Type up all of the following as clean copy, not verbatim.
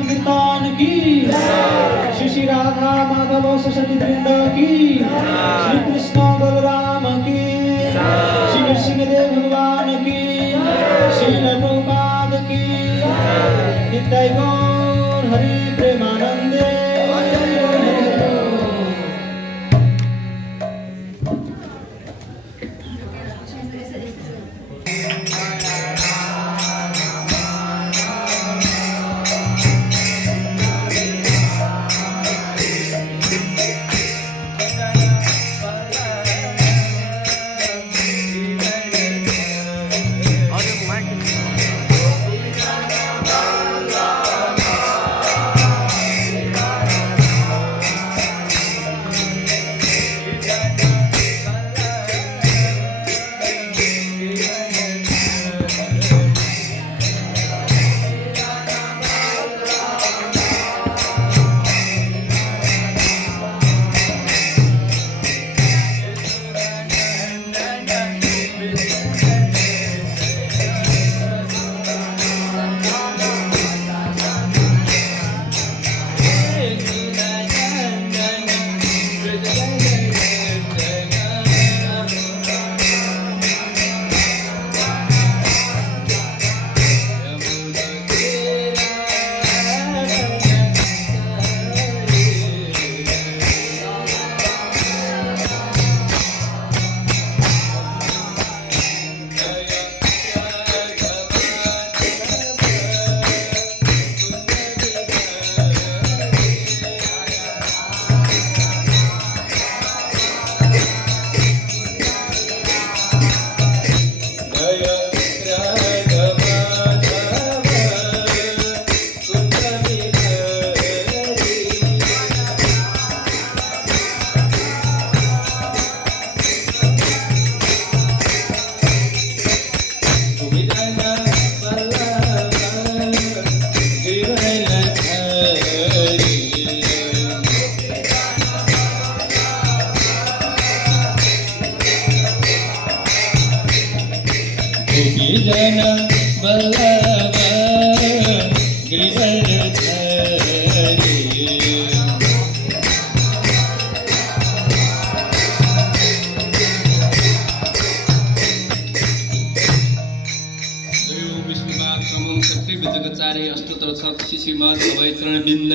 संकीर्तन की, श्री श्री राधा माधव सरस्वती वृंद की, श्री कृष्ण बलराम की, श्री नृसिंहदेव भगवान की, श्री प्रभुपाद की, नित्य गौर हरि प्रेमानंदे।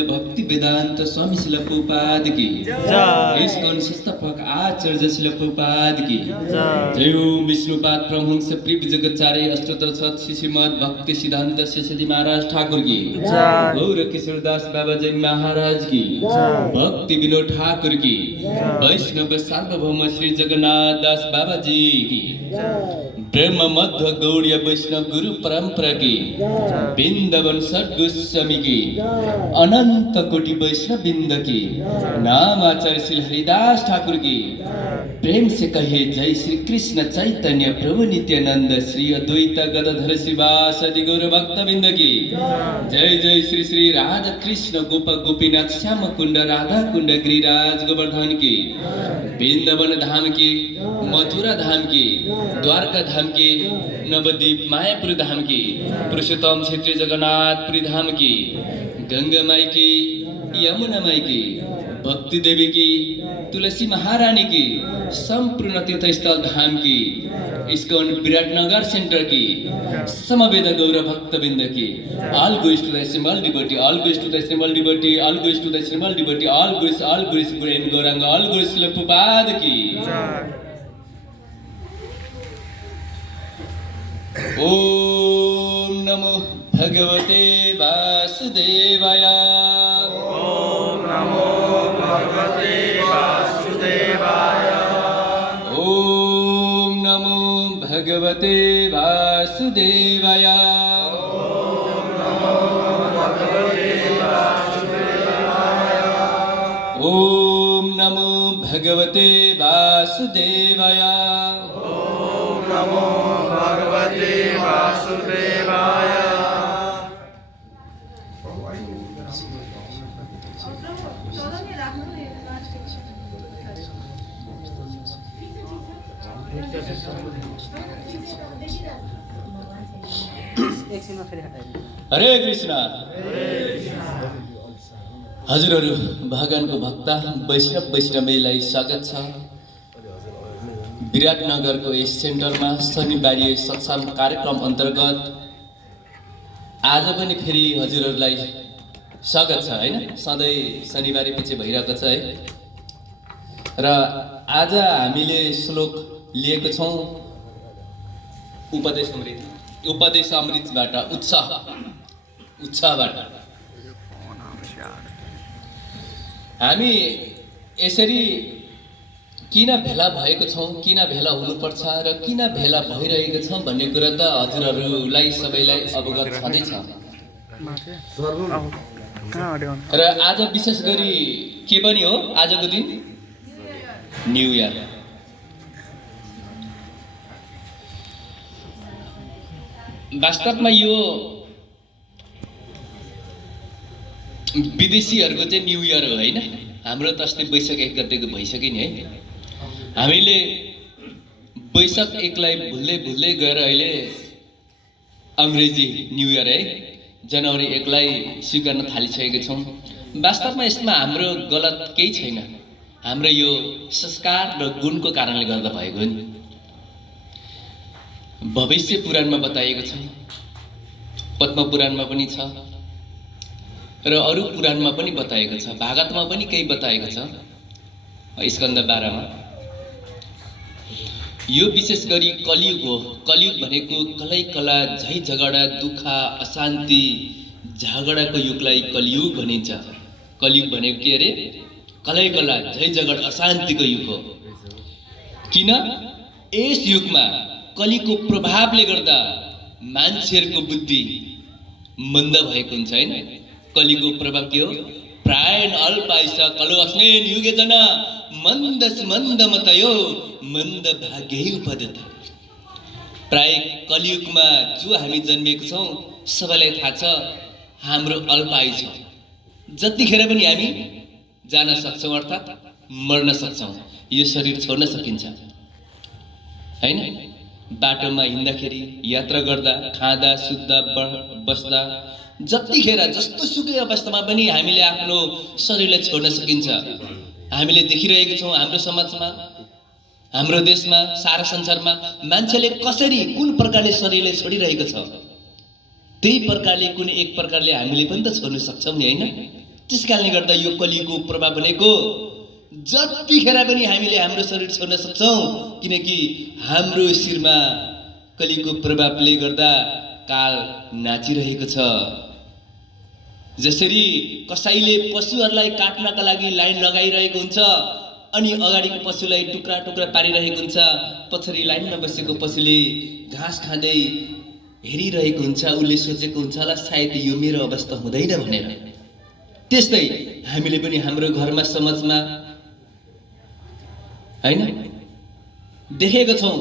भक्ति वेदांत स्वामी शिल प्रभुपाद की जय। इस्कॉन संस्थापक आचार्य शिल प्रभुपाद की जय। ओम विष्णुपाद प्रमुख प्रिय जगतचार्य अष्टोत्तर सत श्रीमद भक्ति सिद्धांत सरस्वती महाराज ठाकुर की जय। गौर किशोरदास बाबा जैन महाराज की जय। भक्ति विनोद ठाकुर की वैष्णव सार्वभौम श्री जगन्नाथ दास बाबा जी की ब्रह्म मध्य गौड़ीय वैष्णव गुरु परंपरा की वृंदावन सद्गोस्वामी की अनंत कोटि वैष्णव वृंद की नाम आचार्य श्री हरिदास ठाकुर की प्रेम से कहे जय श्री कृष्ण चैतन्य प्रभु नित्यानंद श्री अद्वैत गदाधर श्रीवासदि गौर भक्त वृंद की जय। जय श्री श्री राधा कृष्ण गोप गोपीनाथ श्याम कुंड राधा कुंड गिरिराज गोवर्धन की वृंदावन धाम की मथुरा धाम की द्वारका धाम की नवद्वीप मायापुर धाम की पुरुषोत्तम क्षेत्री जगन्नाथपुरी धाम की गंगा माई की यमुना माई की भक्ति देवी की तुलसी महारानी की संपूर्ण तीर्थस्थल धाम की इस्कॉन विराटनगर सेंटर की समवेद गौर भक्तबिंद की all goes to the symbol devotee, all goes to the symbol devotee, all goes to the symbol devotee, all goes Gureng Goranga, all goes Srila Prabhupada की ओम नमो भगवते वासुदेवाय। ओम नमो भगवते वासुदेवाय। ओम नमो भगवते वासुदेवाय। ओम नमो भगवते वासुदेवाय। ओम नमो भगवते वासुदेवाय। ओम नमो भगवते वासुदेवाय। हरे कृष्णा हजुरहरू भगवानको भक्त वैष्णवैलाई स्वागत छ। विराटनगरको यस सेन्टरमा शनिबारी सत्सङ्ग कार्यक्रम अन्तर्गत आज पनि फेरि हजुरहरूलाई स्वागत छ हैन। सधैँ शनिबारी पछि भइरहेको छ है। र आज हामीले श्लोक लिएको छौँ उपदेश अमृतबाट उत्साहबाट। हामी यसरी किन भेला भएको छौँ, किन भेला हुनुपर्छ र किन भेला भइरहेको छ भन्ने कुरा त हजुरहरूलाई सबैलाई अवगत छँदैछ। र आज विशेष गरी के पनि हो, आजको दिन न्यू इयर। वास्तवमा यो विदेशीहरूको चाहिँ न्यू इयर हो हैन। हाम्रो त अस्ति वैशाख 1 गतेको भइसक्यो नि है। हामीले वैशाख 1 लाई भुल्दै गएर अहिले अङ्ग्रेजी न्यू इयर है जनवरी 1 लाई स्वीकार्न थालिसकेका छौँ। वास्तवमा यसमा हाम्रो गलत केही छैन। हाम्रो यो संस्कार र गुणको कारणले गर्दा भएको नि। भविष्य पुराणमा बताइएको छ, पद्म पुराणमा पनि छ र अरू पुराणमा पनि बताएको छ, भागवतमा पनि केही बताएको छ, स्कन्द 12 मा। यो विशेष गरी कलियुग हो। कलियुग भनेको कलै कला, झै झगडा, दुःख, अशान्ति, झगडाको युगलाई कलियुग भनिन्छ। कलियुग भनेको के अरे? कलै कला, झै झगडा, अशान्तिको युग हो। किन? यस युगमा कलिको प्रभावले गर्दा मान्छेहरूको बुद्धि मन्द भएको हुन्छ हैन। कलिको प्रभाव के हो? प्रायण अल्पायुष कलो अस्मिन् युगे जन मन्दमतयो मन्द भाग्यै उपदत। प्राय कलियुगमा जो हामी जन्मेको छौँ सबैलाई थाहा छ हाम्रो अल्पायु छ। जतिखेर पनि हामी जान सक्छौँ, अर्थात् मर्न सक्छौँ। यो शरीर छोड्न सकिन्छ हैन। बाटोमा हिँड्दाखेरि, यात्रा गर्दा, खाँदा, सुत्दा, बस्दा, जतिखेर जस्तो सुकै अवस्थामा पनि हामीले आफ्नो शरीरलाई छोड्न सकिन्छ। हामीले देखिरहेको छौँ हाम्रो समाजमा, हाम्रो देशमा, सारा संसारमा मान्छेले कसरी, कुन प्रकारले शरीरलाई छोडिरहेको छ। त्यही प्रकारले कुनै एक प्रकारले हामीले पनि त छोड्न सक्छौँ नि हैन। त्यसकारणले गर्दा यो कलिको प्रभाव भनेको जतिखेर पनि हामीले हाम्रो शरीर छोड्न सक्छौँ, किनकि हाम्रो शिरमा कलिको प्रभावले गर्दा काल नाचिरहेको छ। जसरी कसैले पशुहरूलाई काट्नका लागि लाइन लगाइरहेको हुन्छ अनि अगाडिको पशुलाई टुक्रा टुक्रा पारिरहेको हुन्छ, पछाडि लाइनमा बसेको पशुले घाँस खाँदै हेरिरहेको हुन्छ। उसले सोचेको हुन्छ होला सायद यो मेरो अवस्था हुँदैन भनेर। त्यस्तै हामीले पनि हाम्रो घरमा, समाजमा हैन देखेको छौँ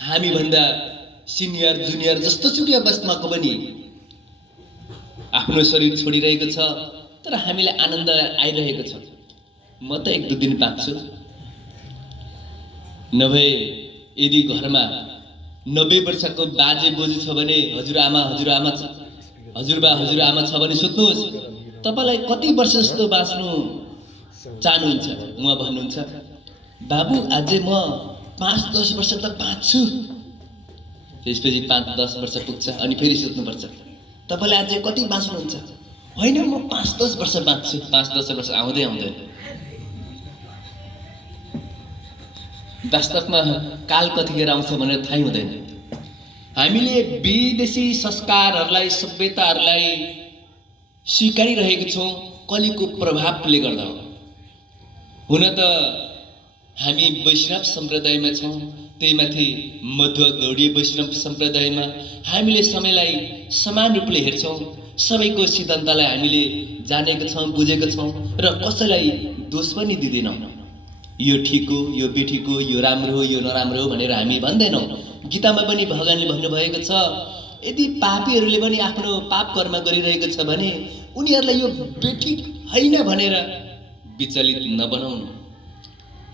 हामीभन्दा सिनियर जुनियर जस्तो सुकै अवस्थाको पनि आफ्नो शरीर छोडिरहेको छ, तर हामीलाई आनन्द आइरहेको छ। म त 1-2 दिन बाँच्छु, नभए यदि घरमा 90 वर्षको बाजे बोजू छ भने, हजुरबा हजुरआमा छ भने सोध्नुहोस् तपाईलाई कति वर्ष जस्तो बाँच्नु चाहनुहुन्छ। उहाँ भन्नुहुन्छ बाबु अझै म 5-10 वर्ष त बाँच्छु। त्यसपछि 5-10 वर्ष पुग्छ अनि फेरि सोध्नुपर्छ तपाईले अझै कति बाँच्नुहुन्छ। होइन म 5-10 वर्ष बाँच्छु। 5-10 वर्ष आउँदैन। वास्तवमा काल कतिखेर आउँछ भनेर थाहै हुँदैन। हामीले विदेशी संस्कारहरूलाई, सभ्यताहरूलाई स्वीकारिरहेको छौँ कलिको प्रभावले गर्दा हो। हुन त हामी वैष्णव सम्प्रदायमा छौँ, त्यही माथि मध्व गौडीय वैष्णव सम्प्रदायमा हामीले समयलाई समान रूपले हेर्छौँ। सबैको सिद्धान्तलाई हामीले जानेको छौँ, बुझेको छौँ र कसैलाई दोष पनि दिँदैनौँ। यो ठिक हो, यो बेठिक हो, यो राम्रो हो, यो नराम्रो हो भनेर हामी भन्दैनौँ। गीतामा पनि भगवानले भन्नुभएको छ यदि पापीहरूले पनि आफ्नो पाप कर्म गरिरहेको छ भने उनीहरूलाई यो बेठिक होइन भनेर विचलित नबनाउनु।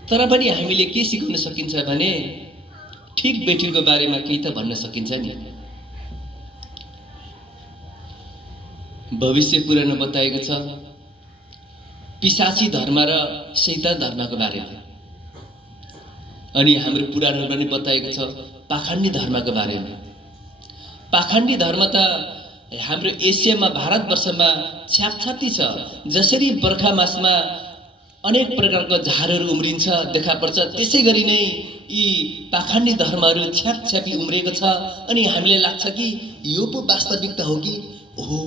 तर पनि हामीले के सिकाउन सकिन्छ भने ठिक बेठिकको बारेमा केही त भन्न सकिन्छ नि। भविष्य पुराणमा बताएको छ पिशाची धर्म र शैतान धर्मको बारेमा। अनि हाम्रो पुराणमा पनि बताएको छ पाखण्डी धर्मको बारेमा। पाखण्डी धर्म त हाम्रो एसियामा भारतवर्षमा छ्यापछाप्ती छ। जसरी बर्खा मासमा अनेक प्रकारको झारहरू उम्रिन्छ देखा पर्छ, त्यसै गरी नै यी पाखण्डी धर्महरू छ्यापछ्यापी उम्रेको छ। अनि हामीलाई लाग्छ कि यो पो वास्तविकता हो कि हो,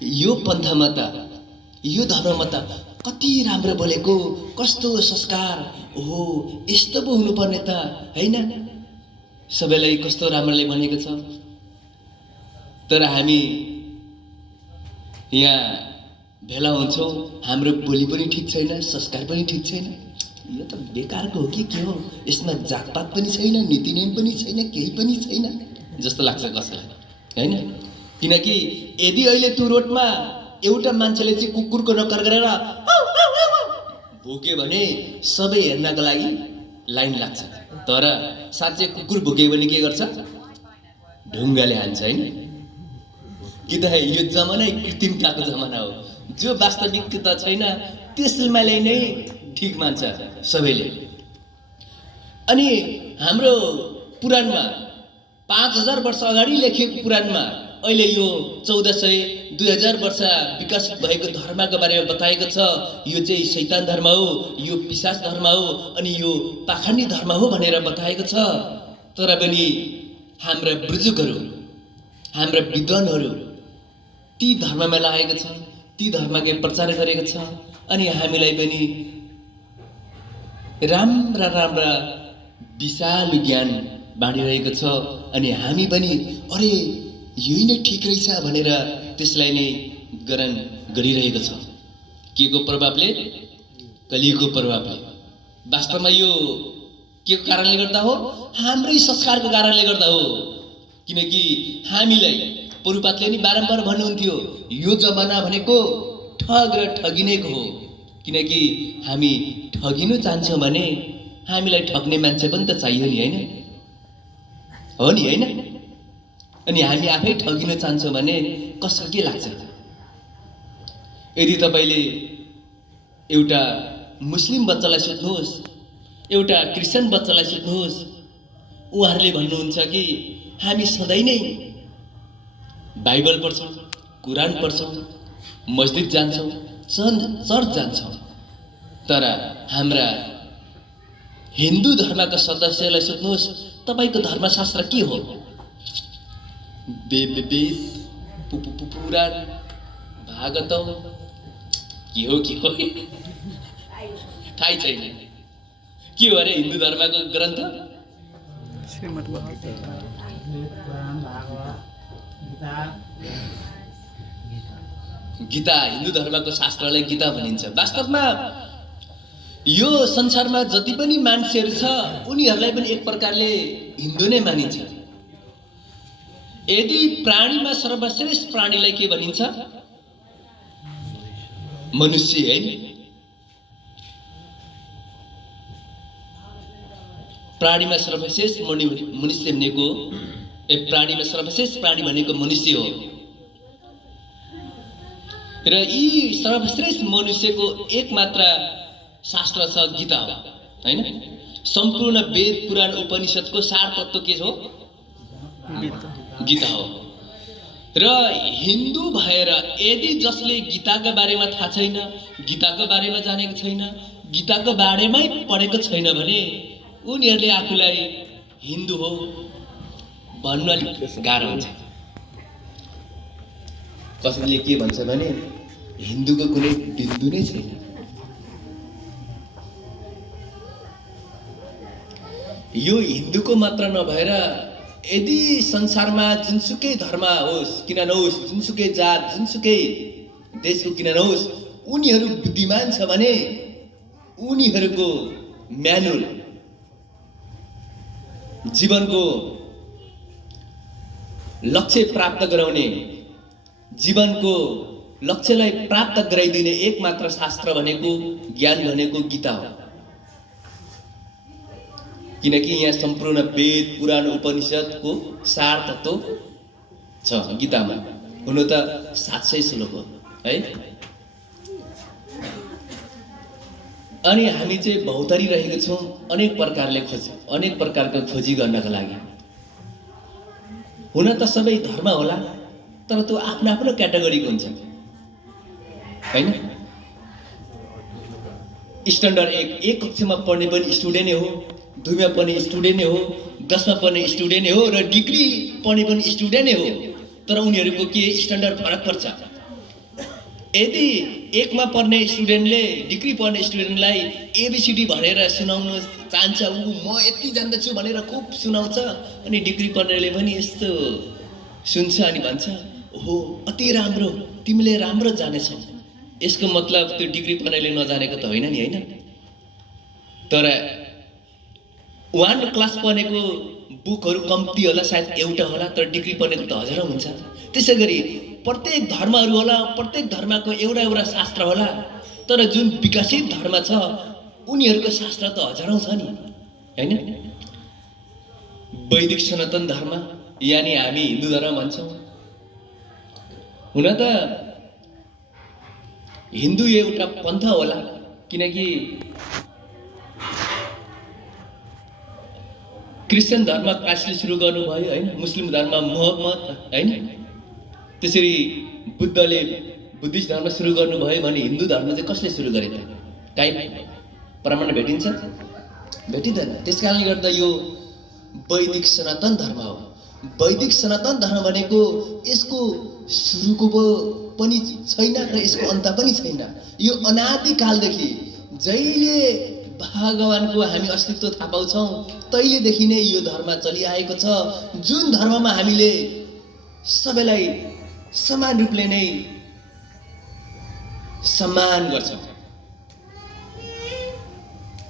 यो पन्थमा त, यो धर्ममा त कति राम्रो बोलेको, कस्तो संस्कार, हो यस्तो पो हुनुपर्ने त हैन, सबैलाई कस्तो राम्रोले भनेको छ। तर हामी यहाँ भेला हुन्छौँ, हाम्रो बोली पनि ठिक छैन, संस्कार पनि ठिक छैन। यो त बेकारको हो कि के हो, यसमा जातपात पनि छैन, नीति नियम पनि छैन, केही पनि छैन जस्तो लाग्छ कसैलाई हैन। किनकि यदि अहिले त्यो रोडमा एउटा मान्छेले चाहिँ कुकुरको नक्कर गरेर भोक्यो भने सबै हेर्नको लागि लाइन लाग्छ। तर साँच्चै कुकुर भोक्यो भने के गर्छ? ढुङ्गाले हान्छ हैन। कि त यो जमानै कृत्रिमताको जमाना हो। जो वास्तविकता छैन त्यसैलाई नै ठिक मान्छ सबैले। अनि हाम्रो पुराणमा 5000 वर्ष अगाडि लेखिएको पुराणमा अहिले यो 1400 2000 वर्ष विकास भएको धर्मको बारेमा बताएको छ। यो चाहिँ शैतान धर्म हो, यो पिशाच धर्म हो, अनि यो पाखण्डी धर्म हो भनेर बताएको छ। तर पनि हाम्रा बुजुर्गहरू, हाम्रा विद्वानहरू ती धर्ममा लागेको छ, ती धर्मको प्रचार गरेको छ। अनि हामीलाई पनि राम्रा राम्रा विशाल ज्ञान बाँडिरहेको छ। अनि हामी पनि अरे यही नै ठिक रहेछ भनेर त्यसलाई नै ग्रहण गरिरहेको छ। के को प्रभावले? कलियुगको प्रभावले। वास्तवमा यो के को कारणले गर्दा हो? हाम्रै संस्कारको कारणले गर्दा हो। किनकि हामीलाई पुरुपातले नि बारम्बार भन्नुहुन्थ्यो यो जमाना भनेको ठग र ठगिनेको हो। किनकि हामी ठगिनु चाहन्छौँ भने हामीलाई ठग्ने मान्छे पनि त चाहियो नि हैन, हो नि हैन। अनि हामी आफै ठगिन चाहन्छौँ भने कसको के लाग्छ? यदि तपाईले एउटा मुस्लिम बच्चालाई सोध्नुहोस्, एउटा क्रिस्चियन बच्चालाई सोध्नुहोस्, उहाँहरूले भन्नुहुन्छ कि हामी सधैँ नै बाइबल पढ्छौँ, कुरान पढ्छौँ, मस्जिद जान्छौँ, चर्च जान्छौँ। तर हाम्रा हिन्दू धर्मका सदस्यलाई सोध्नुहोस् तपाईको धर्मशास्त्र के हो? वेद, पुराण, भागवत के हो थाहै छैन। के हो अरे हिन्दू धर्मको ग्रन्थ? गीता। हिन्दू धर्मको शास्त्रलाई गीता भनिन्छ। वास्तवमा यो संसारमा जति पनि मान्छेहरू छ उनीहरूलाई पनि एक प्रकारले हिन्दू नै मानिन्छ। यदि प्राणीमा सर्वश्रेष्ठ प्राणीलाई के भनिन्छ? मनुष्य है। प्राणीमा सर्वश्रेष्ठ मनुष्य भनेको, प्राणीमा सर्वश्रेष्ठ प्राणी भनेको मनुष्य हो। र यी सर्वश्रेष्ठ मनुष्यको एक मात्र शास्त्र छ गीता हो हैन। सम्पूर्ण वेद, पुराण, उपनिषदको सार तत्त्व के हो? गीता हो। र हिन्दू भएर यदि जसले गीताको बारेमा थाहा छैन, गीताको बारेमा जानेको छैन, गीताको बारेमै पढेको छैन भने उनीहरूले आफूलाई हिन्दू हो भन्न अलिक गाह्रो हुन्छ। कसैले के भन्छ भने हिन्दूको कुनै बिन्दु नै छैन। यो हिन्दूको मात्र नभएर यदि संसारमा जुनसुकै धर्म होस् किन नहोस्, जुनसुकै जात, जुनसुकै देशको किन नहोस्, उनीहरू बुद्धिमान छ भने उनीहरूको म्यानुअल जीवनको लक्ष्य प्राप्त गराउने, जीवनको लक्ष्यलाई प्राप्त गराइदिने एक मात्र शास्त्र भनेको, ज्ञान भनेको गीता हो। किनकि यहाँ सम्पूर्ण वेद, पुराण, उपनिषदको सार तत्त्व छ गीतामा। हुन त 700 श्लोक हो है। अनि हामी चाहिँ भौतारी रहेको छौँ अनेक प्रकारको खोजी गर्नका लागि। हुन त सबै धर्म होला, तर त्यो आफ्नो आफ्नो क्याटेगोरीको हुन्छ हैन। स्ट्यान्डर्ड एक कक्षामा पढ्ने पनि स्टुडेन्ट नै हो, 2 मा पढ्ने स्टुडेन्ट नै हो, 10 मा पढ्ने स्टुडेन्ट नै हो र डिग्री पढ्ने पनि स्टुडेन्ट नै हो, तर उनीहरूको के स्ट्यान्डर्ड फरक पर्छ। यदि 1 मा पढ्ने स्टुडेन्टले डिग्री पढ्ने स्टुडेन्टलाई एबीसीडी भनेर सुनाउन चाहन्छ, म यति जान्दछु भनेर खुब सुनाउँछ, अनि डिग्री पढ्नेले पनि यस्तो सुन्छ अनि भन्छ ओहो अति राम्रो, तिमीले राम्रो जानेछौ। यसको मतलब त्यो डिग्री पढ्नेले नजानेको त होइन नि, हैन। तर 1 क्लास पढ्नेको बुकहरू कम्ती होला, सायद एउटा होला, तर डिग्री पढ्नेको त हजारौं हुन्छ। त्यसैगरी प्रत्येक धर्महरू होला, प्रत्येक धर्मको एउटा शास्त्र होला, तर जुन विकसित धर्म छ उनीहरूको शास्त्र त हजारौं छ नि, हैन। वैदिक सनातन धर्म यानी हामी हिन्दू धर्म भन्छौँ। हुन त हिन्दू एउटा पन्थ होला, किनकि क्रिश्चियन धर्म काशीले सुरु गर्नुभयो हैन, मुस्लिम धर्म मोहम्मद हैन, त्यसरी बुद्धले बुद्धिस्ट धर्म सुरु गर्नुभयो भने हिन्दू धर्म चाहिँ कसले सुरु गरे त? काहीँ प्रमाण भेटिन्छ? भेटिँदैन। त्यसकारणले गर्दा यो वैदिक सनातन धर्म हो। वैदिक सनातन धर्म भनेको यसको सुरुको पनि छैन र यसको अन्त पनि छैन। यो अनादिकालदेखि जहिले भगवानको हामी अस्तित्व थाहा पाउँछौँ तहिलेदेखि नै यो धर्म चलिआएको छ, जुन धर्ममा हामीले सबैलाई समान रूपले नै सम्मान गर्छौँ।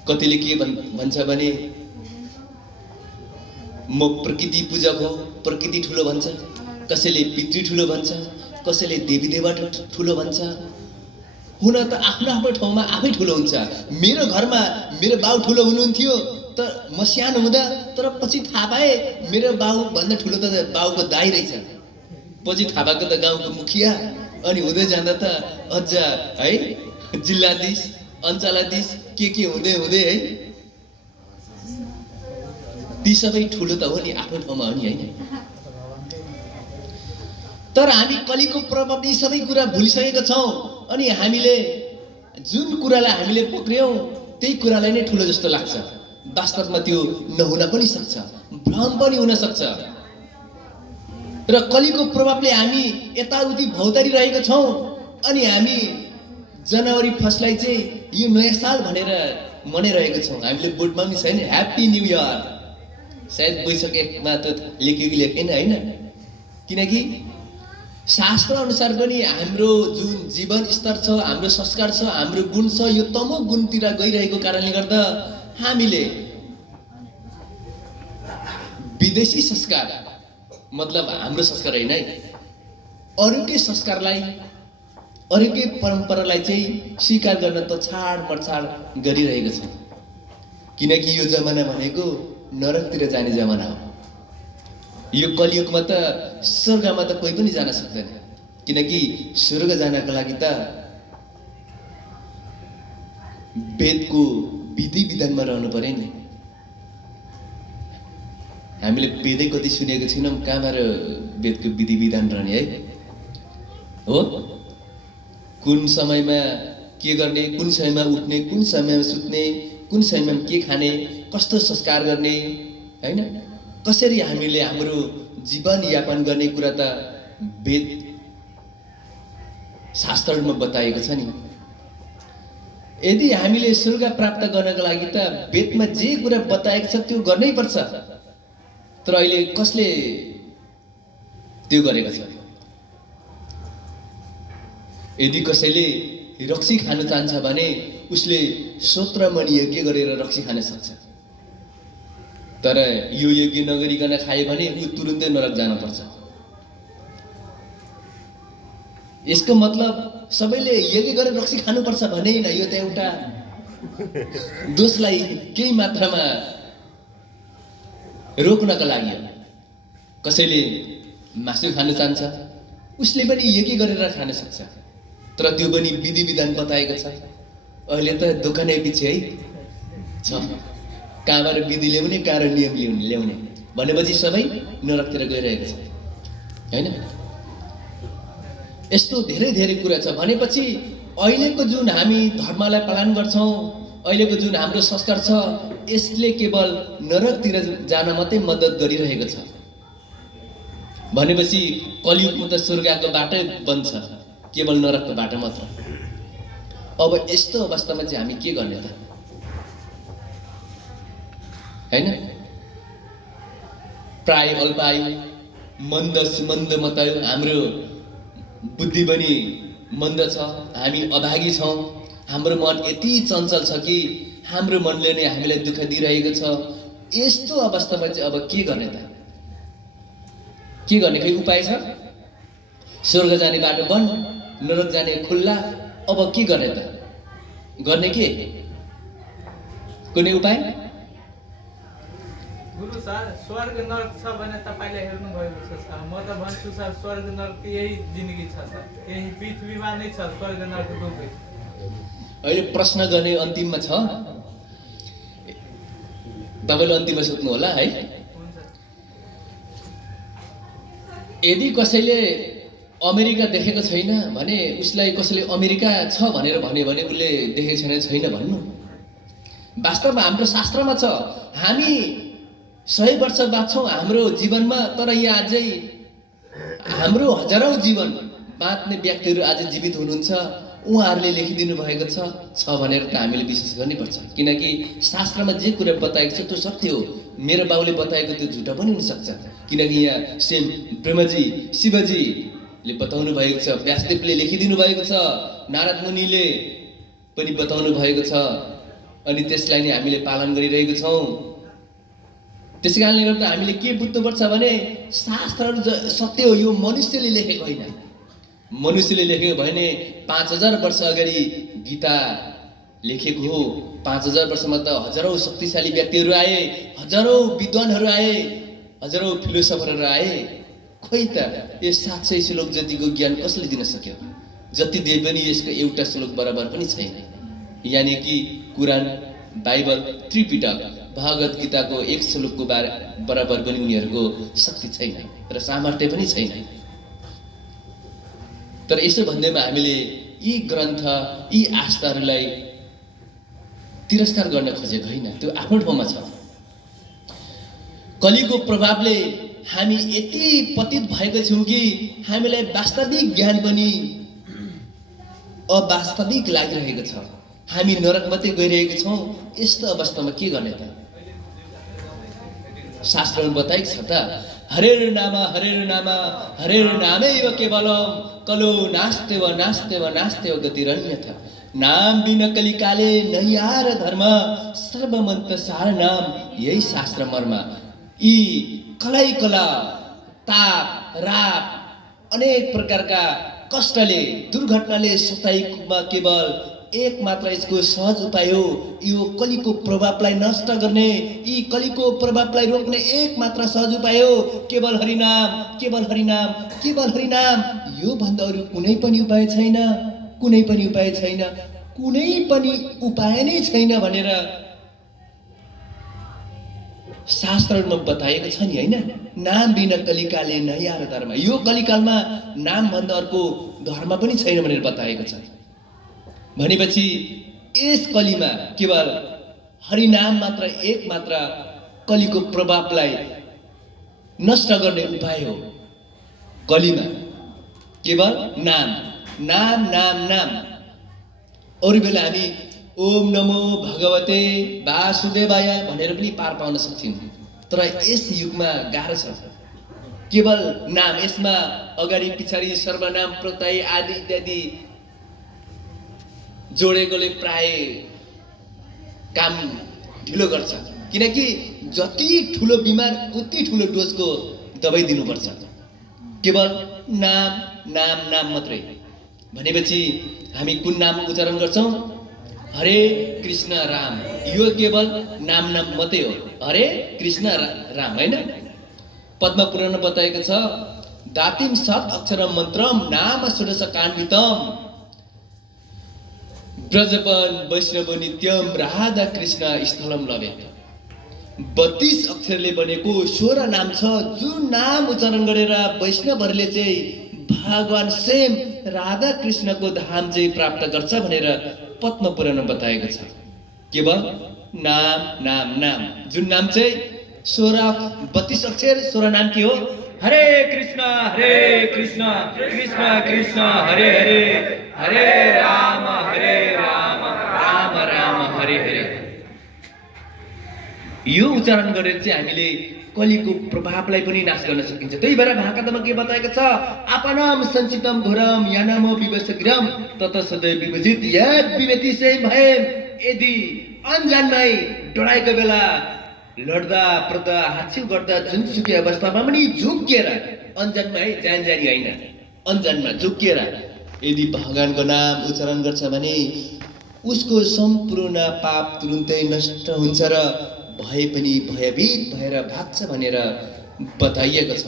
कतिले के भन्छ भने म प्रकृति पूजक हो, प्रकृति ठुलो भन्छ, कसैले पितृ ठुलो भन्छ, कसैले देवी देवता ठुलो भन्छ। हुन त आफ्नो आफ्नो ठाउँमा आफै ठुलो हुन्छ। मेरो घरमा मेरो बाउ ठुलो हुनुहुन्थ्यो त म सानो हुँदा, तर पछि थाहा पाएँ मेरो बाउ भन्दा ठुलो त बाउको दाइ रहेछ। पछि थाहा भएको त गाउँको मुखिया, अनि हुँदै जाँदा त अझ है जिल्लाधीश अञ्चलाधीश के हुँदै हुँदै है, ती सबै ठुलो त हो नि, आफ्नो ठाउँमा हो नि, हैन। तर हामी कलिको प्रभावले सबै कुरा भुलिसकेका छौँ, अनि हामीले जुन कुरालाई हामीले पक्रियौँ त्यही कुरालाई नै ठुलो जस्तो लाग्छ। वास्तवमा त्यो नहुन पनि सक्छ, भ्रम पनि हुन सक्छ। र कलिको प्रभावले हामी यताउति भौतारी रहेका छौँ, अनि हामी जनवरी 1 लाई चाहिँ यो नयाँ साल भनेर मनाइरहेका छौँ। हामीले बोर्डमा पनि छैन ह्याप्पी न्यू इयर, सायद वैशाख 1 मा त लेखेको लेखेन, हैन। किनकि शास्त्र अनुसार पनि हाम्रो जुन जीवन स्तर छ, हाम्रो संस्कार छ, हाम्रो गुण छ, यो तमो गुणतिर गइरहेको कारणले गर्दा हामीले विदेशी संस्कार, मतलब हाम्रो संस्कार होइन है, अरूकै संस्कारलाई अरूकै परम्परालाई चाहिँ स्वीकार गर्न त छाड मडछाड गरिरहेको छ। किनकि यो जमाना भनेको नरकतिर जाने जमाना हो। यो कलियुगमा त स्वर्गमा त कोही पनि जान सक्दैन, किनकि स्वर्ग जानका लागि त वेदको विधि विधानमा रहनु पर्यो नि। हामीले वेदै कति सुनेको छैनौँ, कहाँबाट वेदको विधि विधान रहने है हो। कुन समयमा के गर्ने, कुन समयमा उठ्ने, कुन समयमा सुत्ने, कुन समयमा के खाने, कस्तो संस्कार गर्ने, हैन। कसरी हामीले हाम्रो जीवन यापन गर्ने कुरा त वेद शास्त्रमा बताएको छ नि। यदि हामीले स्वर्ग प्राप्त गर्नको लागि त वेदमा जे कुरा बताएको छ त्यो गर्नै पर्छ, तर अहिले कसले त्यो गरेको छ? यदि कसैले रक्सी खान चाहन्छ भने उसले श्रोत्रमणि यज्ञ गरेर रक्सी खान सक्छ, तर यो यज्ञ नगरिकन खायो भने ऊ तुरुन्तै नरक जान पर्छ। यसको मतलब सबैले यज्ञ गरेर रक्सी खानुपर्छ भने होइन, यो त एउटा दोषलाई केही मात्रामा रोक्नका लागि हो। कसैले मासु खान चाहन्छ उसले पनि यज्ञ गरेर खान सक्छ, तर त्यो पनि विधि विधान बताएको छ। अहिले त दोकानै पछि है छ, कहाँबाट विधि ल्याउने, कहाँ नियम ल्याउने भनेपछि सबै नरकतिर गइरहेको छ होइन। यस्तो धेरै धेरै कुरा छ भनेपछि अहिलेको जुन हामी धर्मलाई पालन गर्छौँ, अहिलेको जुन हाम्रो संस्कार छ, यसले केवल नरकतिर जान मात्रै मद्दत गरिरहेको छ भनेपछि कलियुगमा त स्वर्गको बाटै बन्छ, केवल नरकको बाटो मात्र। अब यस्तो अवस्थामा चाहिँ हामी के गर्ने त हैन? प्राय अल्पायु मन्द सुमन्द मतयो, हाम्रो बुद्धि पनि मन्द छ, हामी अभागी छौँ, हाम्रो मन यति चञ्चल छ कि हाम्रो मनले नै हामीलाई दुःख दिइरहेको छ। यस्तो अवस्थामा चाहिँ अब के गर्ने त? के गर्ने? केही उपाय छ? स्वर्ग जाने बाटो बन्द, नरक जाने खुल्ला, अब के गर्ने त? गर्ने के? कुनै उपाय? गुरु सर, स्वर्ग नरक छ भने तपाईँले हेर्नु भएको छ सर। म त भन्छु सर, स्वर्ग नरक यही जिन्दगी छ सर, यही पृथ्वीमा नै छ स्वर्ग नरक दुवै। अहिले प्रश्न गर्ने अन्तिममा छ, तपाईँले अन्तिममा सोध्नु होला है। हुन्छ। यदि कसैले अमेरिका देखेको छैन भने उसलाई कसैले अमेरिका छ भनेर भन्यो भने उसले देखेको छैन भन्नु। वास्तवमा हाम्रो शास्त्रमा छ, हामी 100 वर्ष बाँच्छौँ हाम्रो जीवनमा, तर यहाँ अझै हाम्रो हजारौँ जीवन बाँच्ने व्यक्तिहरू आज जीवित हुनुहुन्छ। उहाँहरूले लेखिदिनु भएको छ भनेर त हामीले विश्वास गर्नुपर्छ, किनकि शास्त्रमा जे कुरा बताएको छ त्यो सत्य हो। मेरो बाउले बताएको त्यो झुटा पनि हुनसक्छ, किनकि यहाँ सेम ब्रह्मजी शिवजीले बताउनु भएको छ, व्यासदेवले लेखिदिनु भएको छ, नारद मुनिले पनि बताउनु भएको छ, अनि त्यसलाई नै हामीले पालन गरिरहेको छौँ। त्यसै कारणले गर्दा हामीले के बुझ्नुपर्छ भने शास्त्रहरू सत्य हो, यो मनुष्यले लेखेको होइन। मनुष्यले लेखेको भने 5000 वर्ष अगाडि गीता लेखेको हो। 5000 वर्षमा त हजारौँ शक्तिशाली व्यक्तिहरू आए, हजारौँ विद्वानहरू आए, हजारौँ फिलोसफरहरू आए। खोइ त यो 700 श्लोक जतिको ज्ञान कसले दिन सक्यो? जति दिए पनि यसको एउटा श्लोक बराबर पनि छैन। यानि कि कुरान, बाइबल, त्रिपिटक, भगवत गीताको एक श्लोकको बराबर पनि उनीहरूको शक्ति छैन र सामर्थ्य पनि छैन। तर यसो भन्दैमा हामीले यी ग्रन्थ, यी आस्थाहरूलाई तिरस्कार गर्न खोजेको होइन, त्यो आफ्नो ठाउँमा छ। कलिको प्रभावले हामी यति पतित भएको छौँ कि हामीलाई वास्तविक ज्ञान पनि अवास्तविक लागिरहेको छ। हामी नरक मात्रै गइरहेको छौँ। यस्तो अवस्थामा के गर्ने त? शास्त्रमा बताएको छ त, हरेर नाम नामैव केवलम कलो नास्तेव नास्तेव नास्तेव गतिरन्यथा नाम बिन कलिकाले नयार धर्म सर्वमन्त सार नाम। यही शास्त्र मर्म। यी कलै कला, ताप, राप, अनेक प्रकारका कष्टले, दुर्घटनाले सताइमा केवल एक मात्र यसको सहज उपाय हो। यो कलिको प्रभावलाई नष्ट गर्ने, यी कलिको प्रभावलाई रोक्ने एक मात्र सहज उपाय हो केवल हरिनाम, केवल हरिनाम, केवल हरिनाम। यो भन्दा अरू कुनै पनि उपाय छैन, कुनै पनि उपाय छैन, कुनै पनि उपाय नै छैन भनेर शास्त्रहरूमा बताएको छ नि, होइन? नाम बिना कलिकाले नयार धर्म। यो कलिकालमा नाम भन्दा अर्को धर्म पनि छैन भनेर बताएको छ। भनेपछि यस कलीमा केवल हरिनाम मात्र एक मात्र कलीको प्रभावलाई नष्ट गर्ने उपाय हो। कलीमा केवल नाम नाम नाम नाम। अरू बेला हामी ओम नमो भगवते वासुदेवाय भनेर पनि पार पाउन सक्छौँ, तर यस युगमा गाह्रो छ। केवल नाम, यसमा अगाडि पछाडि सर्वनाम प्रत्यय आदि इत्यादि जोडेकोले प्राय काम ढिलो गर्छ, किनकि जति ठुलो बिमार उति ठुलो डोजको दबाई दिनुपर्छ। केवल नाम नाम नाम मात्रै भनेपछि हामी कुन नाम उच्चारण गर्छौँ? हरे कृष्ण राम। यो केवल नाम नाम मात्रै हो, हरे कृष्ण राम, होइन? पद्म पुराण बताएको छ, दातिम सत अक्षरम मन्त्रम नाम षोडश कान्वितम। प्रजपन वैष्णव नित्यम राधा कृष्ण स्थलम लभेत 32 अक्षरले बनेको 16 नाम छ जुन नाम उच्चारण गरेर वैष्णवहरूले चाहिँ भगवान स्वयं राधा कृष्णको धाम चाहिँ प्राप्त गर्छ भनेर पद्म पुराणमा बताएको छ। के भयो? नाम नाम नाम जुन नाम चाहिँ 32 अक्षर 16 नाम के हो? हरे कृष्ण कृष्ण कृष्ण हरे हरे हरे राम राम राम हरे हरे। यो उच्चारण गरेर चाहिँ हामीले कलिको प्रभावलाई पनि नाश गर्न सकिन्छ। त्यही भएर भागवतमा के बताएको छ? आपनम संचितम घोरम यानम विवशग्रम तत सदैव विभजित यद विवेति से भयम। यदि अनजानमै डराएको बेला लड्दा प्रदा हाछिउ गर्दा जुनसुकै अवस्थामा पनि झुक्किएर अनजानमा है जान जानी होइन अनजानमा झुक्किएर यदि भगवानको नाम उच्चारण गर्छ भने उसको सम्पूर्ण पाप तुरुन्तै नष्ट हुन्छ र भए पनि भयभीत भएर भाग्छ भनेर बताइएको छ।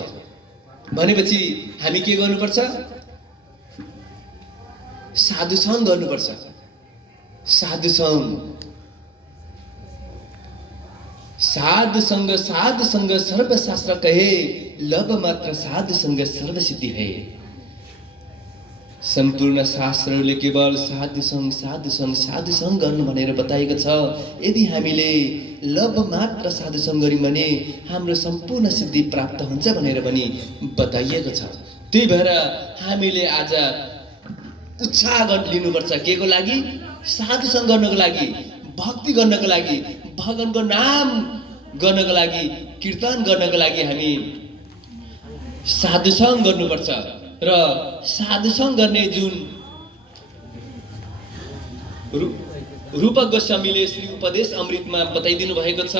भनेपछि हामी के गर्नुपर्छ? साधुसङ्ग गर्नुपर्छ। साधुसङ्ग सर्वशास्त्र कहे लब मात्र साधुसङ्ग सर्वसिद्धि है। सम्पूर्ण शास्त्रहरूले केवल साधुसङ्ग गर्नु भनेर बताएको छ। यदि हामीले लब मात्र साधुसङ्ग गर्यौँ भने हाम्रो सम्पूर्ण सिद्धि प्राप्त हुन्छ भनेर पनि बताइएको छ। त्यही भएर हामीले आज उत्साह लिनुपर्छ। के को लागि? साधुसङ्ग गर्नको लागि, भक्ति गर्नको लागि, भगवानको नाम गर्नको लागि, कीर्तन गर्नको लागि हामी साधुसङ्ग गर्नुपर्छ। र साधुसङ्ग गर्ने जुन रूपक गोस्वामीले श्री उपदेश अमृतमा बताइदिनु भएको छ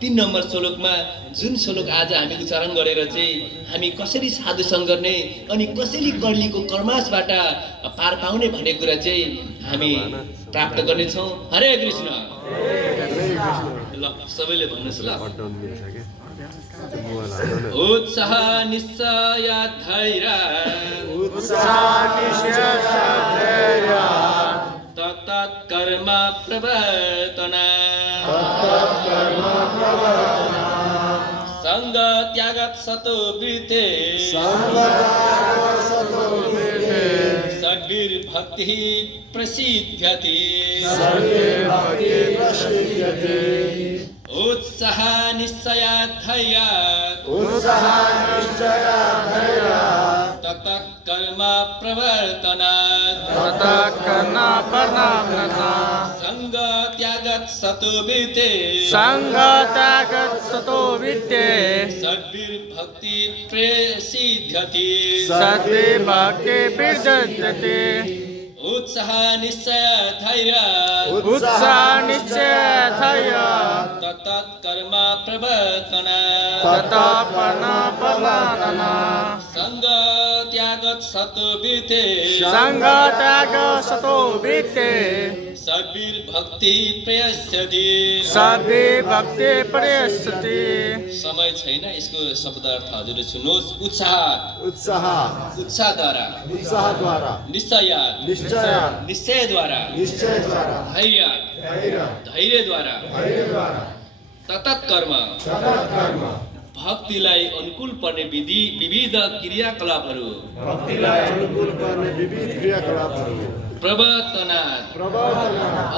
3 नम्बर श्लोकमा, जुन श्लोक आज हामी उच्चारण गरेर चाहिँ हामी कसरी साधुसङ्ग गर्ने अनि कसरी कलिको कर्मासबाट पार पाउने भन्ने कुरा चाहिँ हामी प्राप्त गर्नेछौँ। हरे कृष्ण। ल सबैले भन्नुहोस् ल। उत्साह निश्चय धैर्य तत्त कर्म प्रवर्तना संग त्यागत सतो वृते सद्भिर भक्ति प्रसिद्ध्यति उत्साह निश्चय धैर्य ततः कर्म प्रवर्तना संग त्यागत सतो विते सद्भिर भक्ति प्रसिद्ध्यति उत्साह निश्चय धैर्य तत्त कर्म प्रवर्तना संग त्यागत सतो विते सद्भिर भक्ति प्रयस्यति। समय छैन, यसको शब्द अर्थ हजुरले सुन्नुहोस्। उत्साहद्वारा निश्चयद्वारा धैर्यद्वारा तत्त कर्म भक्तिलाई अनुकूल पर्ने विविध क्रियाकलापहरू प्रवर्तना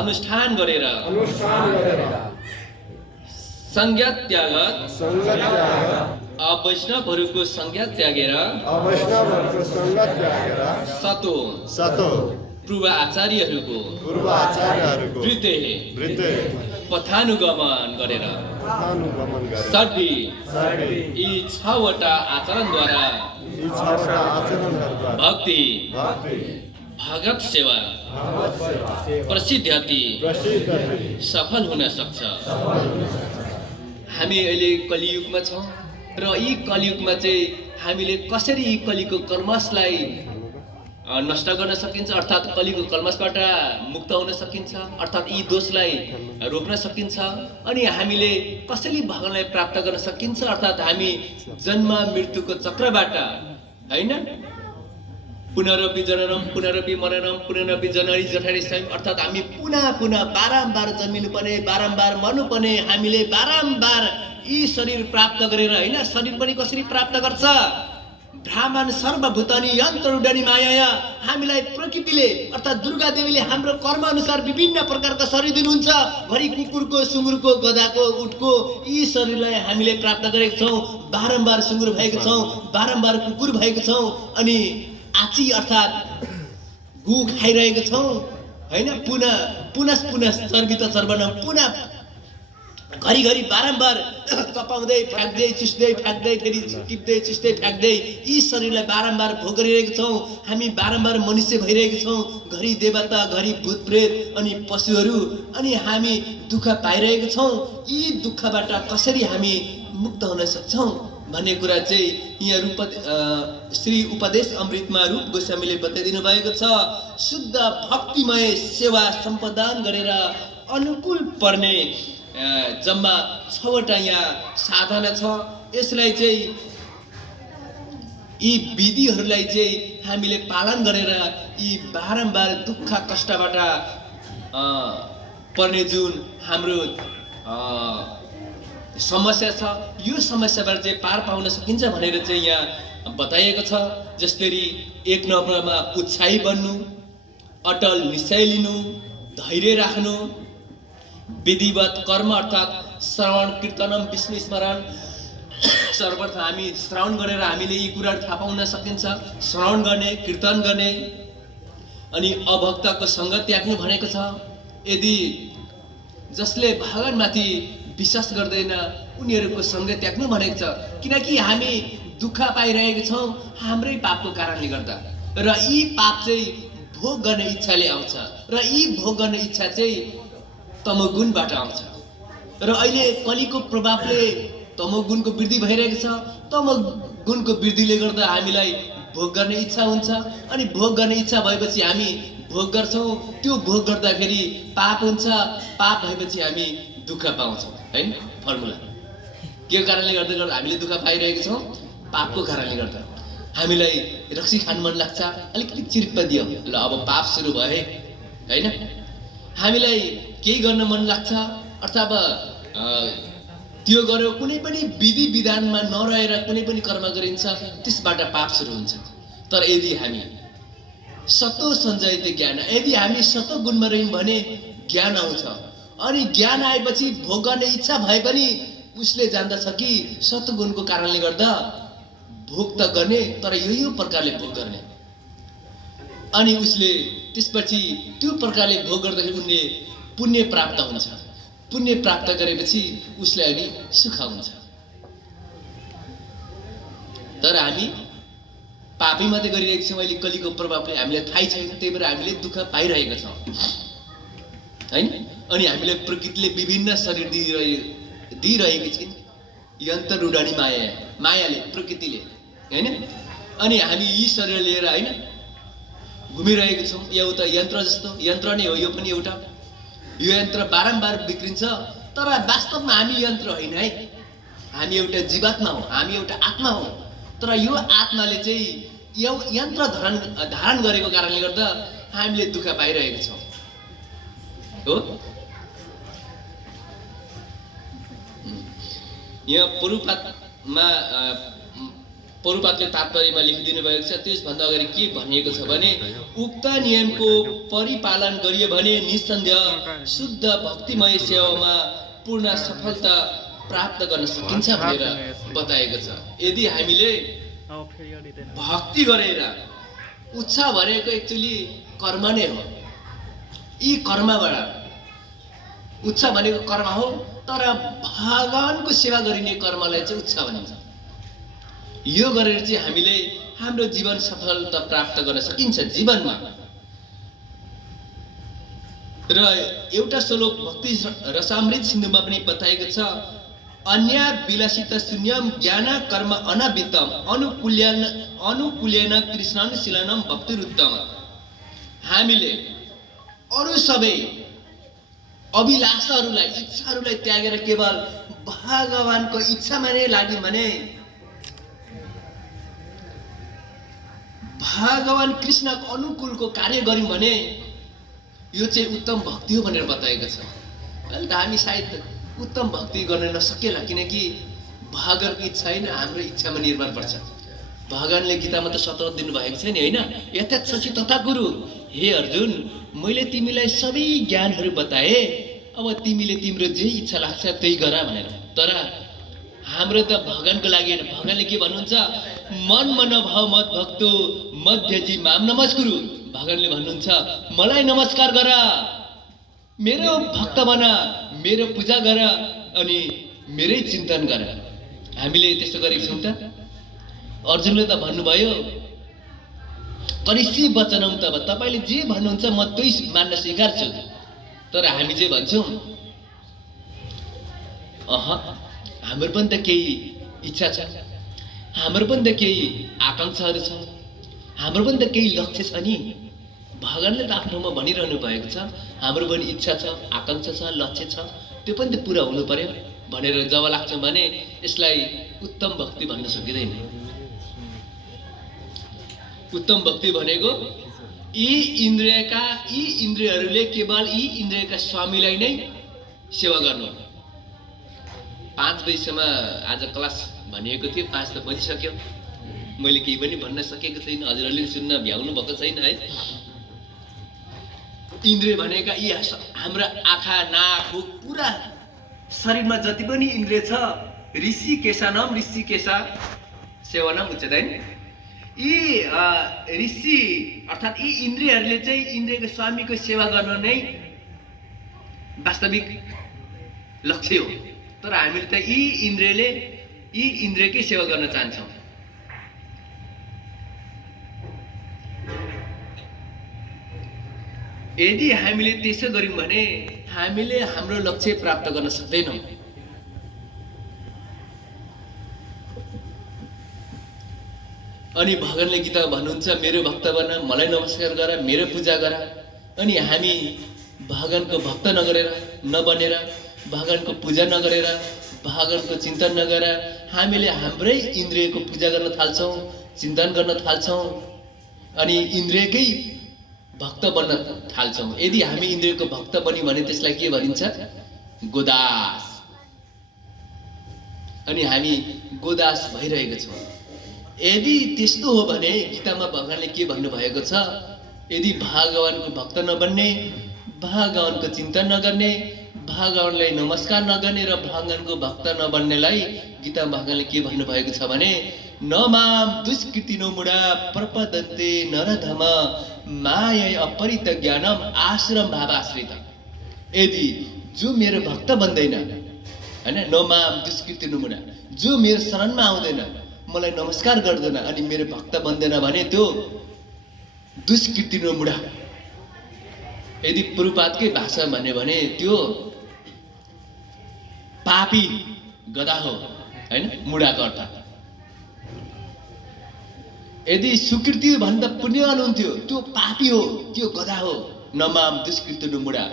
अनुष्ठान गरेर संज्ञा त्यागत अवैष्णवहरूको संज्ञा त्यागेर सतो पूर्व आचार्यहरूको वृत्ते पथानुगमन गरेर सद्भिर यी 6 वटा आचरणद्वारा भक्ति भगत सेवा प्रसिद्ध्यति सफल हुन सक्छ। हामी अहिले कलियुगमा छौँ र यी कलियुगमा चाहिँ हामीले कसरी यी कलिको कर्मशलाई नष्ट गर्न सकिन्छ, अर्थात् कलिको कल्मशबाट मुक्त हुन सकिन्छ, अर्थात् यी दोषलाई रोक्न सकिन्छ। अनि हामीले कसरी भगवानलाई प्राप्त गर्न सकिन्छ, अर्थात् हामी जन्म मृत्युको चक्रबाट हैन पुनरपि जननम पुनरपि मरणम पुनरपि जननी जठरी स्वयं अर्थात् हामी पुनः पुनः बारम्बार जन्मिनुपर्ने बारम्बार मर्नुपर्ने हामीले बारम्बार यी शरीर प्राप्त गरेर होइन शरीर पनि कसरी प्राप्त गर्छ ब्राह्मण सर्वभूतानी यन्त्र उडानी माया हामीलाई प्रकृतिले अर्थात् दुर्गा देवीले हाम्रो कर्म अनुसार विभिन्न प्रकारका शरीर दिनुहुन्छ घरि कुकुरको सुँगुरको गधाको उटको यी शरीरलाई हामीले प्राप्त गरेका छौँ बारम्बार सुँगुर भएको छौँ बारम्बार कुकुर भएको छौँ अनि आची अर्थात् गु खाइरहेको छौँ होइन पुनः चर्बी त चर्बन पुनः घरिघरि बारम्बार चपाउँदै फ्याँक्दै चुस्दै फ्याँक्दै फेरि टिप्दै चुस्दै फ्याँक्दै यी शरीरलाई बारम्बार भोग गरिरहेका छौँ हामी बारम्बार मनुष्य भइरहेका छौँ घरि देवता घरि भूत प्रेत अनि पशुहरू अनि हामी दुःख पाइरहेका छौँ यी दुःखबाट कसरी हामी मुक्त हुन सक्छौँ भन्ने कुरा चाहिँ यहाँ श्री उपदेश अमृतमा रूप गोस्वामीले बताइदिनु भएको छ शुद्ध भक्तिमय सेवा सम्पादन गरेर अनुकूल पर्ने जम्मा 6वटा यहाँ साधना छ यसलाई चाहिँ यी विधिहरूलाई चाहिँ हामीले पालन गरेर यी बारम्बार दुःख कष्टबाट पर्ने जुन हाम्रो समस्या छ यो समस्याबाट चाहिँ पार पाउन सकिन्छ भनेर चाहिँ यहाँ बताइएको छ जसरी एक नम्बरमा उत्साही बन्नु अटल निश्चय लिनु धैर्य राख्नु विधिवत कर्म अर्थात् श्रवण कीर्तनम विष्णु स्मरण सर्वप्रथम हामी श्रवण गरेर हामीले यी कुराहरू थाहा पाउन सकिन्छ श्रवण गर्ने कीर्तन गर्ने अनि अभक्तको सङ्ग त्याग्नु भनेको छ यदि जसले भगवानमाथि विश्वास गर्दैन उनीहरूको सङ्ग त्याग्नु भनेको छ किनकि हामी दुःख पाइरहेका छौँ हाम्रै पापको कारणले गर्दा र यी पाप चाहिँ भोग गर्ने इच्छाले आउँछ र यी भोग गर्ने इच्छा चाहिँ तमोगुणबाट आउँछ र अहिले कलिको प्रभावले तमोगुणको वृद्धि भइरहेको छ तमोगुणको वृद्धिले गर्दा हामीलाई भोग गर्ने इच्छा हुन्छ अनि भोग गर्ने इच्छा भएपछि हामी भोग गर्छौँ त्यो भोग गर्दाखेरि पाप हुन्छ पाप भएपछि हामी दुःख पाउँछौँ हैन फर्मुला के कारणले गर्दा हामीले दुःख पाइरहेका छौँ पापको कारणले गर्दा हामीलाई रक्सी खान मन लाग्छ अलिकति चिरिप्प दियो ल अब पाप सुरु भए हैन हामीलाई केही गर्न मन लाग्छ अथवा त्यो गर्यो कुनै पनि विधि विधानमा नरहेर कुनै पनि कर्म गरिन्छ त्यसबाट पाप सुरु हुन्छ तर यदि हामी सतो सञ्जयते ज्ञान यदि हामी सतो गुणमा रह्यौँ भने ज्ञान आउँछ अनि ज्ञान आएपछि भोग गर्ने इच्छा भए पनि उसले जान्दछ कि सतगुणको कारणले गर्दा भोग त गर्ने तर यो प्रकारले भोग गर्ने अनि उसले त्यसपछि त्यो प्रकारले भोग गर्दाखेरि उनले पुण्य प्राप्त हुन्छ पुण्य प्राप्त गरेपछि उसलाई अनि सुख हुन्छ तर हामी पापै मात्रै गरिरहेको छौँ अहिले कलिको प्रभावले हामीलाई थाहै छैन त्यही भएर हामीले दुःख पाइरहेका छौँ हैन अनि हामीलाई प्रकृतिले विभिन्न शरीर दिइरहेकी छिन् यन्त्र रुडानी मायाले प्रकृतिले हैन अनि हामी यी शरीर लिएर हैन घुमिरहेको छौँ एउटा यन्त्र जस्तो यन्त्र नै हो यो पनि एउटा यो यन्त्र बारम्बार बिग्रिन्छ तर वास्तवमा हामी यन्त्र होइन है हामी एउटा जीवात्मा हौ हामी एउटा आत्मा हौ तर यो आत्माले चाहिँ यो यन्त्र धारण गरेको कारणले गर्दा हामीले दुःख पाइरहेका छौँ हो यहाँ परुपातले तात्पर्यमा लेखिदिनु भएको छ त्यसभन्दा अगाडि के भनिएको छ भने उक्त नियमको परिपालन गरियो भने निस्सन्देह शुद्ध भक्तिमय सेवामा पूर्ण सफलता प्राप्त गर्न सकिन्छ भनेर बताएको छ यदि हामीले भक्ति गरेर उत्साह भनेको एक्चुअली कर्म नै हो यी कर्मबाट उत्साह भनेको कर्म हो तर भगवानको सेवा गरिने कर्मलाई चाहिँ उत्साह भनिन्छ यो गरेर चाहिँ हामीले हाम्रो जीवन सफलता प्राप्त गर्न सकिन्छ जीवनमा र एउटा श्लोक भक्ति रसामृत सिन्धुमा पनि बताएको छ अन्य विलासित शून्यम ज्ञान कर्म अनावितम अनुकूल्यन कृष्णानुशीलनम भक्तिरुत्तम हामीले अरू सबै अभिलाषाहरूलाई इच्छाहरूलाई त्यागेर केवल भगवानको इच्छामा नै लाग्यौँ भने भगवान कृष्णको अनुकूलको कार्य गर्यौँ भने यो चाहिँ उत्तम भक्ति हो भनेर बताएको छ। अहिले त हामी सायद उत्तम भक्ति गर्न नसकेला, किनकि भगवानको इच्छा होइन, हाम्रो इच्छामा निर्भर पर्छ। भगवानले गीतामा त सतत दिनुभएको छ नि, होइन? यथाच्छसि तथा गुरु। हे अर्जुन, मैले तिमीलाई सबै ज्ञानहरू बताए, अब तिमीले तिम्रो जे इच्छा लाग्छ त्यही गर भनेर। तर हाम्रो त भगवानको लागि होइन। भगवानले के भन्नुहुन्छ? मन मन भाव मत भक्तो मध्यजी माम नमस्कुरु। भगवानले भन्नुहुन्छ मलाई नमस्कार गर, मेरो भक्त बना, मेरो पूजा गर अनि मेरै चिन्तन गर। हामीले त्यस्तो गरेको छौँ त? अर्जुनले त भन्नुभयो करिष्ये वचनम तब, तपाईँले जे भन्नुहुन्छ म त्यही मान्न स्वीकार्छु। तर हामी चाहिँ भन्छौँ हाम्रो पनि त केही इच्छा छ, हाम्रो पनि त केही आकाङ्क्षाहरू छ, हाम्रो पनि त केही लक्ष्य छ नि। भगवानले त आफ्नोमा भनिरहनु भएको छ हाम्रो पनि इच्छा छ, आकाङ्क्षा छ, लक्ष्य छ, त्यो पनि त पुरा हुनु पर्यो भनेर जब लाग्छ भने यसलाई उत्तम भक्ति भन्न सकिँदैन। उत्तम भक्ति भनेको यी इन्द्रियहरूले केवल यी इन्द्रियका स्वामीलाई नै सेवा गर्नु। 5 बजीसम्म आज क्लास भनिएको थियो, 5 त बजिसक्यो, मैले केही पनि भन्न सकेको छैन, हजुरहरूले सुन्न भ्याउनु भएको छैन है। इन्द्रिय भनेका यी हाम्रा आँखा, नाक, मुख, पुरा शरीरमा जति पनि इन्द्रिय छ, ऋषिकेशानाम ऋषिकेशा सेवनम उच्यते। यी ऋषि अर्थात् यी इन्द्रियहरूले चाहिँ इन्द्रियको स्वामीको सेवा गर्न नै वास्तविक लक्ष्य हो। तर हामीले त यी इन्द्रियकै सेवा गर्न चाहन्छौँ। यदि हामीले त्यसो गर्यौँ भने हामीले हाम्रो लक्ष्य प्राप्त गर्न सक्दैनौँ। अनि भगवानले गीतामा भन्नुहुन्छ मेरो भक्त बन, मलाई नमस्कार गर, मेरो पूजा गर। अनि हामी भगवानको भक्त नबनेर भगवानको पूजा नगरेर भगवानको चिन्तन नगरेर हामीले हाम्रै इन्द्रियको पूजा गर्न थाल्छौँ, चिन्तन गर्न थाल्छौँ अनि इन्द्रियकै भक्त बन्न थाल्छौँ। यदि हामी इन्द्रियको भक्त बन्यौँ भने त्यसलाई के भनिन्छ? गोदास। अनि हामी गोदास भइरहेको छौँ। यदि त्यस्तो हो भने गीतामा भगवानले के भन्नुभएको छ? यदि भगवानको भक्त नबन्ने, भगवानको चिन्तन नगर्ने, भगवानलाई नमस्कार नगर्ने र भगवानको भक्त नबन्नेलाई गीतामा भगवानले के भन्नुभएको छ भने न माम दुष्कृतिनो मुडा प्रपदन्ते नरधम माया अपरित ज्ञानम आश्रम भावाश्रित। यदि जो मेरो भक्त बन्दैन, हैन, न माम दुष्कृतिनो मुडा, जो मेरो शरणमा आउँदैन, मलाई नमस्कार गर्दैन अनि मेरो भक्त बन्दैन भने त्यो दुष्कृतिनो मुडा। यदि पुरुपातकै भाषा भन्यो भने त्यो पापी गधा हो, हैन, मुडाको अर्थ। यदि सुकृति भन्दा पुण्यवान हुन्थ्यो त्यो पापी हो, त्यो गधा हो। नमाम दुष्कृतिनो मुडा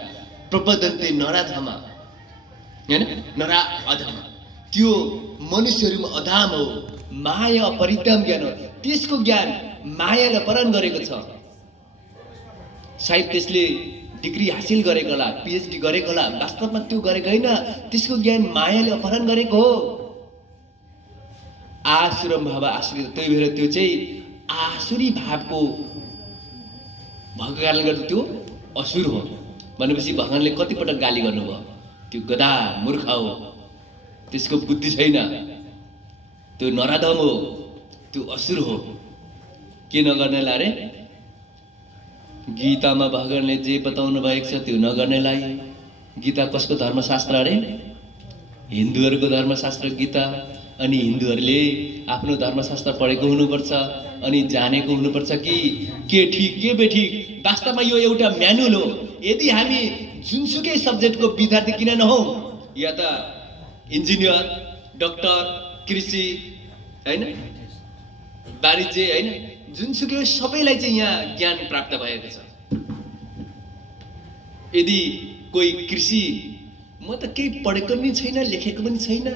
प्रपदन्ते नराधमा, हैन, नरा अधम, त्यो मनुष्यहरूमा अधाम हो। माया अपरितम ज्ञान हो, त्यसको ज्ञान मायाले अपहरण गरेको छ। सायद त्यसले डिग्री हासिल गरेको होला, पिएचडी गरेको होला, वास्तवमा त्यो गरेको होइन, त्यसको ज्ञान मायाले अपहरण गरेको हो। आसुरम भाव आश्रित, त्यही भएर त्यो चाहिँ आसुरी भावको भएको कारणले गर्दा त्यो असुर हो भनेपछि भगवानले कतिपटक गाली गर्नुभयो? त्यो गधा मूर्ख हो, त्यसको बुद्धि छैन, त्यो नराधम हो, त्यो असुर हो। के नगर्नेलाई रे? गीतामा भगवानले जे बताउनु भएको छ त्यो नगर्नेलाई। गीता कसको धर्मशास्त्र अरे? हिन्दूहरूको धर्मशास्त्र गीता। अनि हिन्दूहरूले आफ्नो धर्मशास्त्र पढेको हुनुपर्छ अनि जानेको हुनुपर्छ कि के ठिक के बेठिक। वास्तवमा यो एउटा म्यानुअल हो। यदि हामी जुनसुकै सब्जेक्टको विद्यार्थी किन नहौँ, या त इन्जिनियर, डक्टर, कृषि, हैन, वाणिज्य, हैन, जुनसुकै सबैलाई चाहिँ यहाँ ज्ञान प्राप्त भएको छ। यदि कोही कृषि, म त केही पढेको पनि छैन, लेखेको पनि छैन,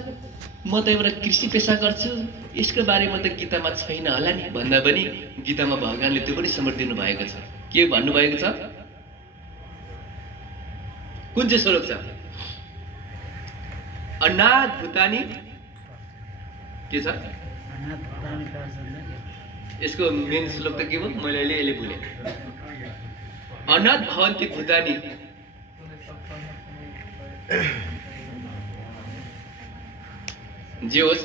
म त एउटा कृषि पेसा गर्छु, यसको बारेमा त गीतामा छैन होला नि भन्दा पनि गीतामा भगवानले त्यो पनि समर्पिनु भएको छ। के भन्नुभएको छ? कुन चाहिँ श्लोक छ? अनाथ भूतानी के छ? यसको मेन श्लोक त के भयो? मैले अहिले भुलेँ। अनाथ भवन्ति भूतानी। जे होस्,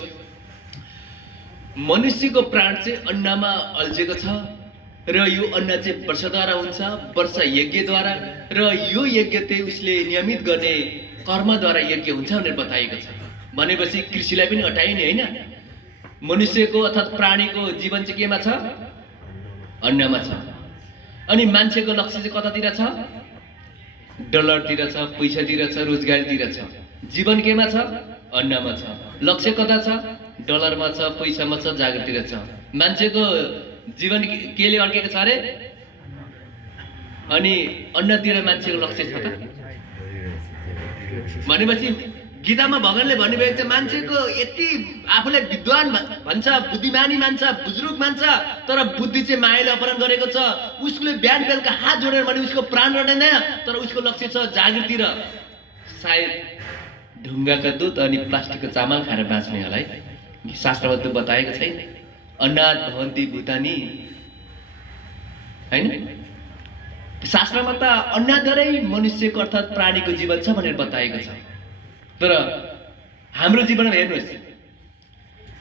मनुष्यको प्राण चाहिँ अन्नमा अल्झेको छ र यो अन्न चाहिँ वर्षद्वारा हुन्छ, वर्ष यज्ञद्वारा, र यो यज्ञ चाहिँ उसले नियमित गर्ने कर्मद्वारा यज्ञ हुन्छ भनेर बताइएको छ। भनेपछि कृषिलाई पनि हटाइने होइन। मनुष्यको अर्थात् प्राणीको जीवन चाहिँ केमा छ? अन्नमा छ। अनि मान्छेको लक्ष्य चाहिँ कतातिर छ? डलरतिर छ, पैसातिर छ, रोजगारीतिर छ। जीवन केमा छ? अन्नमा छ। लक्ष्य कता छ? डलरमा छ, पैसामा छ, जागरतिर छ। मान्छेको जीवन केले अड्केको छ अरे? अनि अन्नतिर मान्छेको लक्ष्य छ त? भनेपछि गीतामा भगवानले भन्नुभएको छ मान्छेको यति आफूलाई विद्वान भन्छ, बुद्धिमानी मान्छ, बुजुर्ग मान्छ, तर बुद्धि चाहिँ मायाले अपहरण गरेको छ। उसले बिहान बेलुका हात जोडेर भने उसको प्राण रटाइँदैन, तर उसको लक्ष्य छ जागृतिर। सायद ढुङ्गाका दुध अनि प्लास्टिकको चामल खाएर बाँच्ने होला है। शास्त्रमा त्यो बताएको छैन। अनाथ भवन्ति भूतानी होइन। शास्त्रमा त अन्नद्वारै मनुष्यको अर्थात् प्राणीको जीवन छ भनेर बताएको छ। तर हाम्रो जीवनमा हेर्नुहोस्,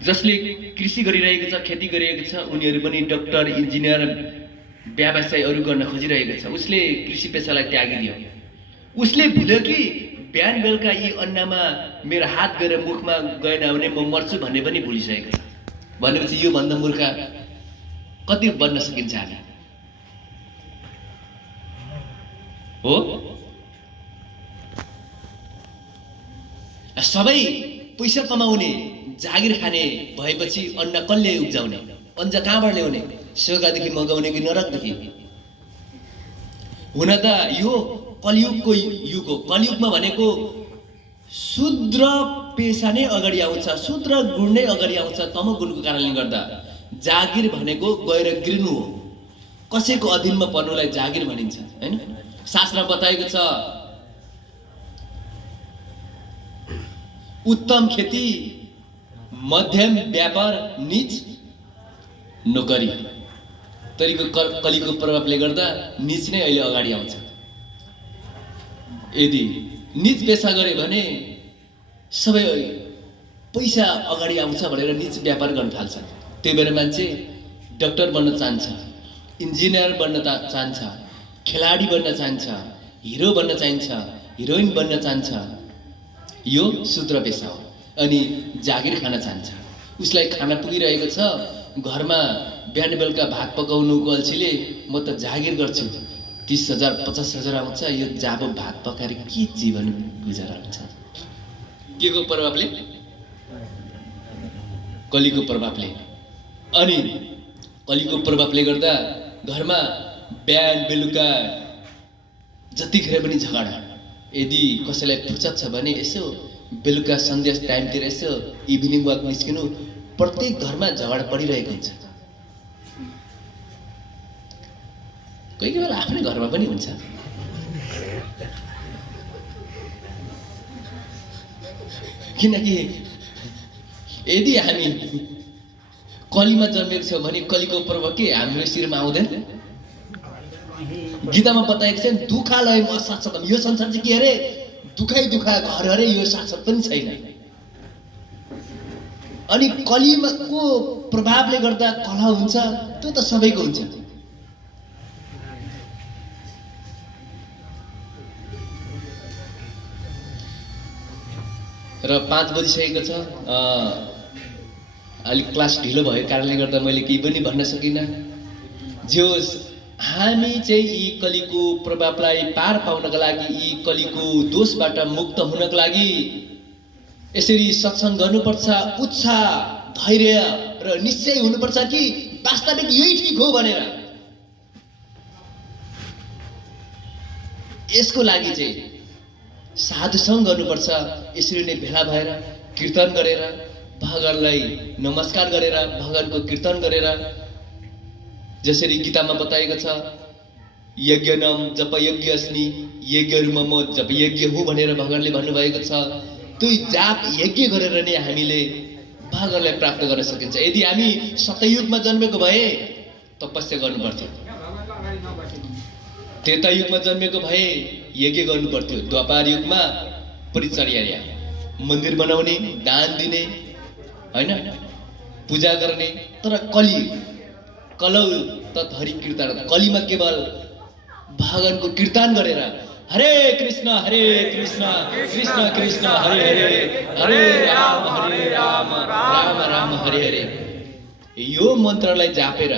जसले कृषि गरिरहेको छ, खेती गरिरहेको छ, उनीहरू पनि डक्टर, इन्जिनियर, व्यवसाय अरू गर्न खोजिरहेको छ। उसले कृषि पेसालाई त्यागिदियो। उसले भुल्यो कि बिहान बेलुका यी अन्नमा मेरो हात गएर मुखमा गएन भने म मर्छु भन्ने पनि भुलिसकेको छ। भनेपछि यो भन्दा मूर्ख कति बन्न सकिन्छ हामी? हो? सबै पैसा कमाउने, जागिर खाने भएपछि अन्न कसले उब्जाउने? अन्न कहाँबाट ल्याउने? स्वर्गदेखि मगाउने कि नरकदेखि? हुन त यो कलियुगको युग हो। कलियुगमा भनेको शूद्र पेसा नै अगाडि आउँछ, शूद्र गुण नै अगाडि आउँछ। तमोगुणको कारणले गर्दा जागिर भनेको गएर गिर्नु हो। कसैको अधीनमा पर्नुलाई जागिर भनिन्छ हैन। शास्त्रमा बताएको छ उत्तम खेती, मध्यम व्यापार, नीच नोकरी। कलिको प्रभावले गर्दा नीच नै अहिले अगाडि आउँछ। यदि नीच पेसा गरे भने सबै पैसा अगाडि आउँछ भनेर नीच व्यापार गर्न थाल्छ। त्यही भएर मान्छे डक्टर बन्न चाहन्छ, इन्जिनियर बन्न चाहन्छ, खेलाडी बन्न चाहन्छ, हिरो बन्न चाहिन्छ, हिरोइन बन्न चाहन्छ। यो शूद्र पेसा हो। अनि जागिर खान चाहन्छ। उसलाई खाना पुगिरहेको छ, घरमा बिहान बेलुका भात पकाउनुको अल्छीले म त जागिर गर्छु, 30,000 50,000 आउँछ, यो जाबो भात पकाएर के जीवन गुजारा हुन्छ? के को प्रभावले? कलिको प्रभावले। अनि कलिको प्रभावले गर्दा घरमा बिहान बेलुका जतिखेर पनि झगडा। यदि कसैलाई फुर्सद छ भने यसो बेलुका सन्ध्या टाइमतिर यसो इभिनिङ वाक निस्किनु, प्रत्येक घरमा झगडा परिरहेको हुन्छ। कोही कोही बेला आफ्नै घरमा पनि हुन्छ। किनकि यदि हामी कलीमा जन्मेको छौँ भने कलीको प्रभाव के हाम्रो शिरमा आउँदैन? गीतामा बताएको छ नि, दुःखालयमा साक्षात। यो संसार चाहिँ के अरे? दुखाइ दुखा घर अरे, यो साक्षात पनि छैन। अनि कलीको प्रभावले गर्दा कलह हुन्छ, त्यो त सबैको हुन्छ। र 5 बजिसकेको छ। अलिक क्लास ढिलो भएको कारणले गर्दा मैले केही पनि भन्न सकिनँ। जे होस्, हामी चाहिँ यी कलीको प्रभावलाई पार पाउनका लागि, यी कलीको दोषबाट मुक्त हुनका लागि यसरी सत्सङ्ग गर्नुपर्छ। उत्साह, धैर्य र निश्चय हुनुपर्छ कि वास्तविक यही ठिक हो भनेर। यसको लागि चाहिँ साधुसङ्ग गर्नुपर्छ। यसरी नै भेला भएर कीर्तन गरेर, भगवानलाई नमस्कार गरेर, भगवानको कीर्तन गरेर, जसरी गीतामा बताएको छ, यज्ञनम जप यज्ञ अस्मि, यज्ञहरूमा म जप यज्ञ हुँ भनेर भगवानले भन्नुभएको छ। त्यो जाप यज्ञ गरेर नै हामीले भगवानलाई प्राप्त गर्न सकिन्छ। यदि हामी सतयुगमा जन्मेको भए तपस्या गर्नु पर्थ्यो, त्रेतायुगमा जन्मेको भए यज्ञ गर्नु पर्थ्यो, द्वापर युगमा परिचर्या, मन्दिर बनाउने, दान दिने, हैन, पूजा गर्ने। तर कलौ तत् हरि कीर्तन, कलीमा केवल भगवानको कीर्तन गरेर हरे कृष्ण कृष्ण कृष्ण हरे हरे, हरे राम राम राम हरे हरे, यो मन्त्रलाई जापेर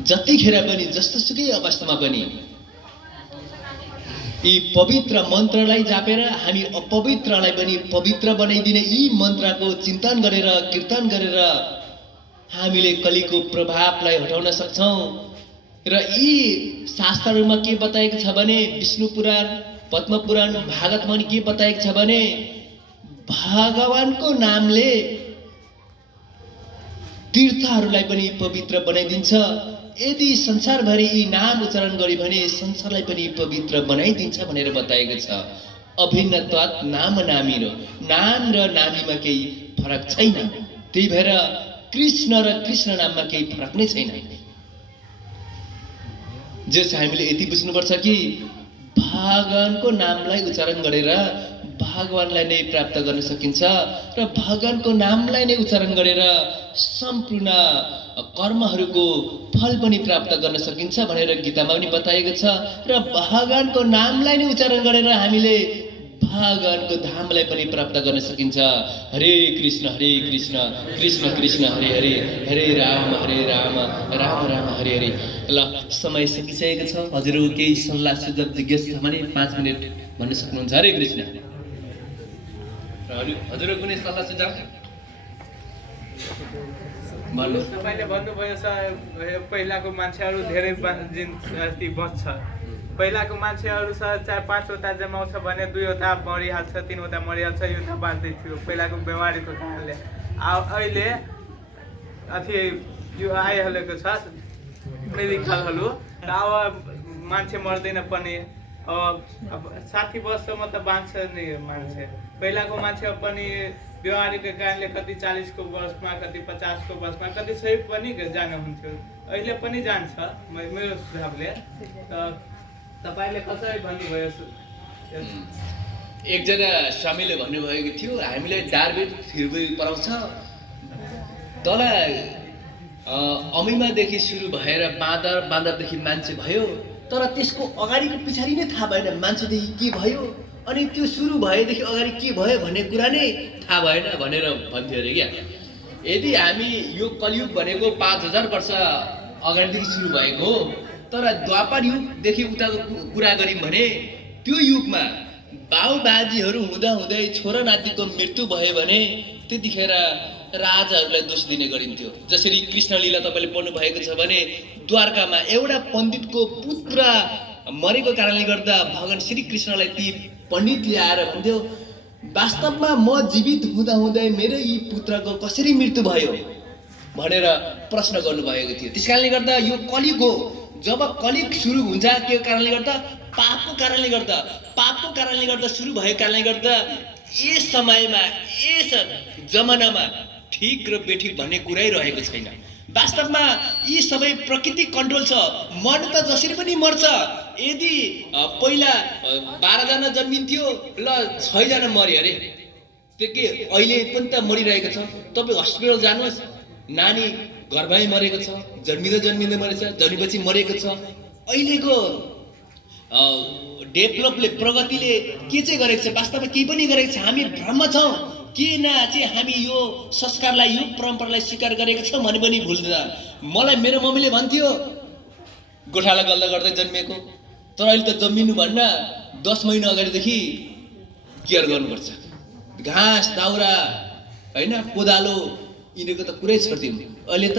जतिखेर पनि जस्तोसुकै अवस्थामा पनि यी पवित्र मन्त्रलाई जापेर हामी अपवित्रलाई पनि पवित्र बनाइदिने यी मन्त्रको चिन्तन गरेर, कीर्तन गरेर हामीले कलीको प्रभावलाई हटाउन सक्छौँ। र यी शास्त्रहरूमा के बताएको छ भने, विष्णु पुराण, पद्म पुराण, भागवतमा के बताएको छ भने, भगवानको नामले तीर्थहरूलाई पनि पवित्र बनाइदिन्छ। यदि संसारभरि यी नाम उच्चारण गरे भने संसारलाई पनि पवित्र बनाइदिन्छ भनेर बताएको छ। अभिन्नत्वात् नाम नामिनो, नाम र नामीमा केही फरक छैन। त्यही भएर कृष्ण र कृष्ण नाममा केही फरक नै छैन। जस हामीले यति बुझ्नुपर्छ कि भगवानको नामलाई उच्चारण गरेर भगवानलाई नै प्राप्त गर्न सकिन्छ र भगवानको नामलाई नै उच्चारण गरेर सम्पूर्ण कर्महरूको फल पनि प्राप्त गर्न सकिन्छ भनेर गीतामा पनि बताएको छ। र भगवानको नामलाई नै उच्चारण गरेर हामीले भगवानको धामलाई पनि प्राप्त गर्न सकिन्छ। हरे कृष्ण कृष्ण कृष्ण हरे हरे, हरे राम राम राम हरे हरे। ल, समय सकिसकेको छ। हजुरको केही सल्लाह सुझाव जिज्ञासा छ भने 5 मिनट भन्न सक्नुहुन्छ। हरे कृष्ण। हजुरको कुनै सल्लाह सुझाव? तपाईँले भन्नुभयो सर, पहिलाको मान्छेहरू धेरै बच्छ। पहिलाको मान्छेहरू सर चाहे 5वटा जमाउँछ भने 2वटा मरिहाल्छ, 3वटा मरिहाल्छ, एउटा बाँच्दै थियो पहिलाको व्यवहारको कारणले। अहिले यो आइहालेको छ मेडिकलहरू, अब मान्छे मर्दैन पनि। अब 60 वर्षसम्म त बाँच्छ नि मान्छे। पहिलाको मान्छे पनि व्यवहारको कारणले कति 40को वर्षमा, कति 50को वर्षमा, कति 100 पनि जानुहुन्थ्यो। अहिले पनि जान्छ मेरो सुझावले। तपाईँले कसरी भन्नुभयो? एकजना स्वामीले भन्नुभएको थियो, हामीले डार्बिन फिर्बी पराउँछ, तल अमिमादेखि सुरु भएर बाँदरदेखि मान्छे भयो, तर त्यसको अगाडिको पछाडि नै थाहा भएन मान्छेदेखि के भयो, अनि त्यो सुरु भएदेखि अगाडि के भयो भन्ने कुरा नै थाहा भएन भनेर भन्थ्यो अरे क्या। यदि हामी यो कलियुग भनेको 5000 वर्ष अगाडिदेखि सुरु भएको हो, तर द्वापर युगदेखि उताको कुरा गऱ्यौँ भने त्यो युगमा बाउबाजीहरू हुँदाहुँदै छोरा नातिको मृत्यु भयो भने त्यतिखेर राजाहरूलाई दोष दिने गरिन्थ्यो। जसरी कृष्ण लीला तपाईँले पढ्नु भएको छ भने द्वारकामा एउटा पण्डितको पुत्र मरेको कारणले गर्दा भगवान श्री कृष्णलाई ती पण्डितले आएर भन्थ्यो, वास्तवमा म जीवित हुँदाहुँदै मेरो यी पुत्रको कसरी मृत्यु भयो भनेर प्रश्न गर्नुभएको थियो। त्यस कारणले गर्दा यो कलियुग हो। जब कलियुग सुरु हुन्छ के कारणले गर्दा पापको कारणले गर्दा सुरु भएको कारणले गर्दा यस समयमा यस जमानामा ठिक र बेठिक भन्ने कुरै रहेको छैन। वास्तवमा यी सबै प्रकृति कन्ट्रोल छ। मर्नु त जसरी पनि मर्छ। यदि पहिला 12 जना जन्मिन्थ्यो, ल 6 जना मर्यो अरे, त्यो के अहिले पनि त मरिरहेको छ। तपाईँ हस्पिटल जानुहोस्, नानी घरमै मरेको छ, जन्मिँदै मरेछ, जन्मेपछि मरेको छ। अहिलेको डेभलपले, प्रगतिले के चाहिँ गरेको छ? वास्तवमा केही पनि गरेको छ। हामी भ्रम छौँ किन चाहिँ हामी यो संस्कारलाई, यो परम्परालाई स्वीकार गरेको छौँ भने पनि भुल्दैन। मलाई मेरो मम्मीले भन्थ्यो गोठाला गल्दा गर्दै जन्मिएको, तर अहिले त जन्मिनु भन्न 10 महिना अगाडिदेखि केयर गर्नुपर्छ। घाँस दाउरा होइन, कोदालो यिनीहरूको त कुरै छोडिदिउँ। अहिले त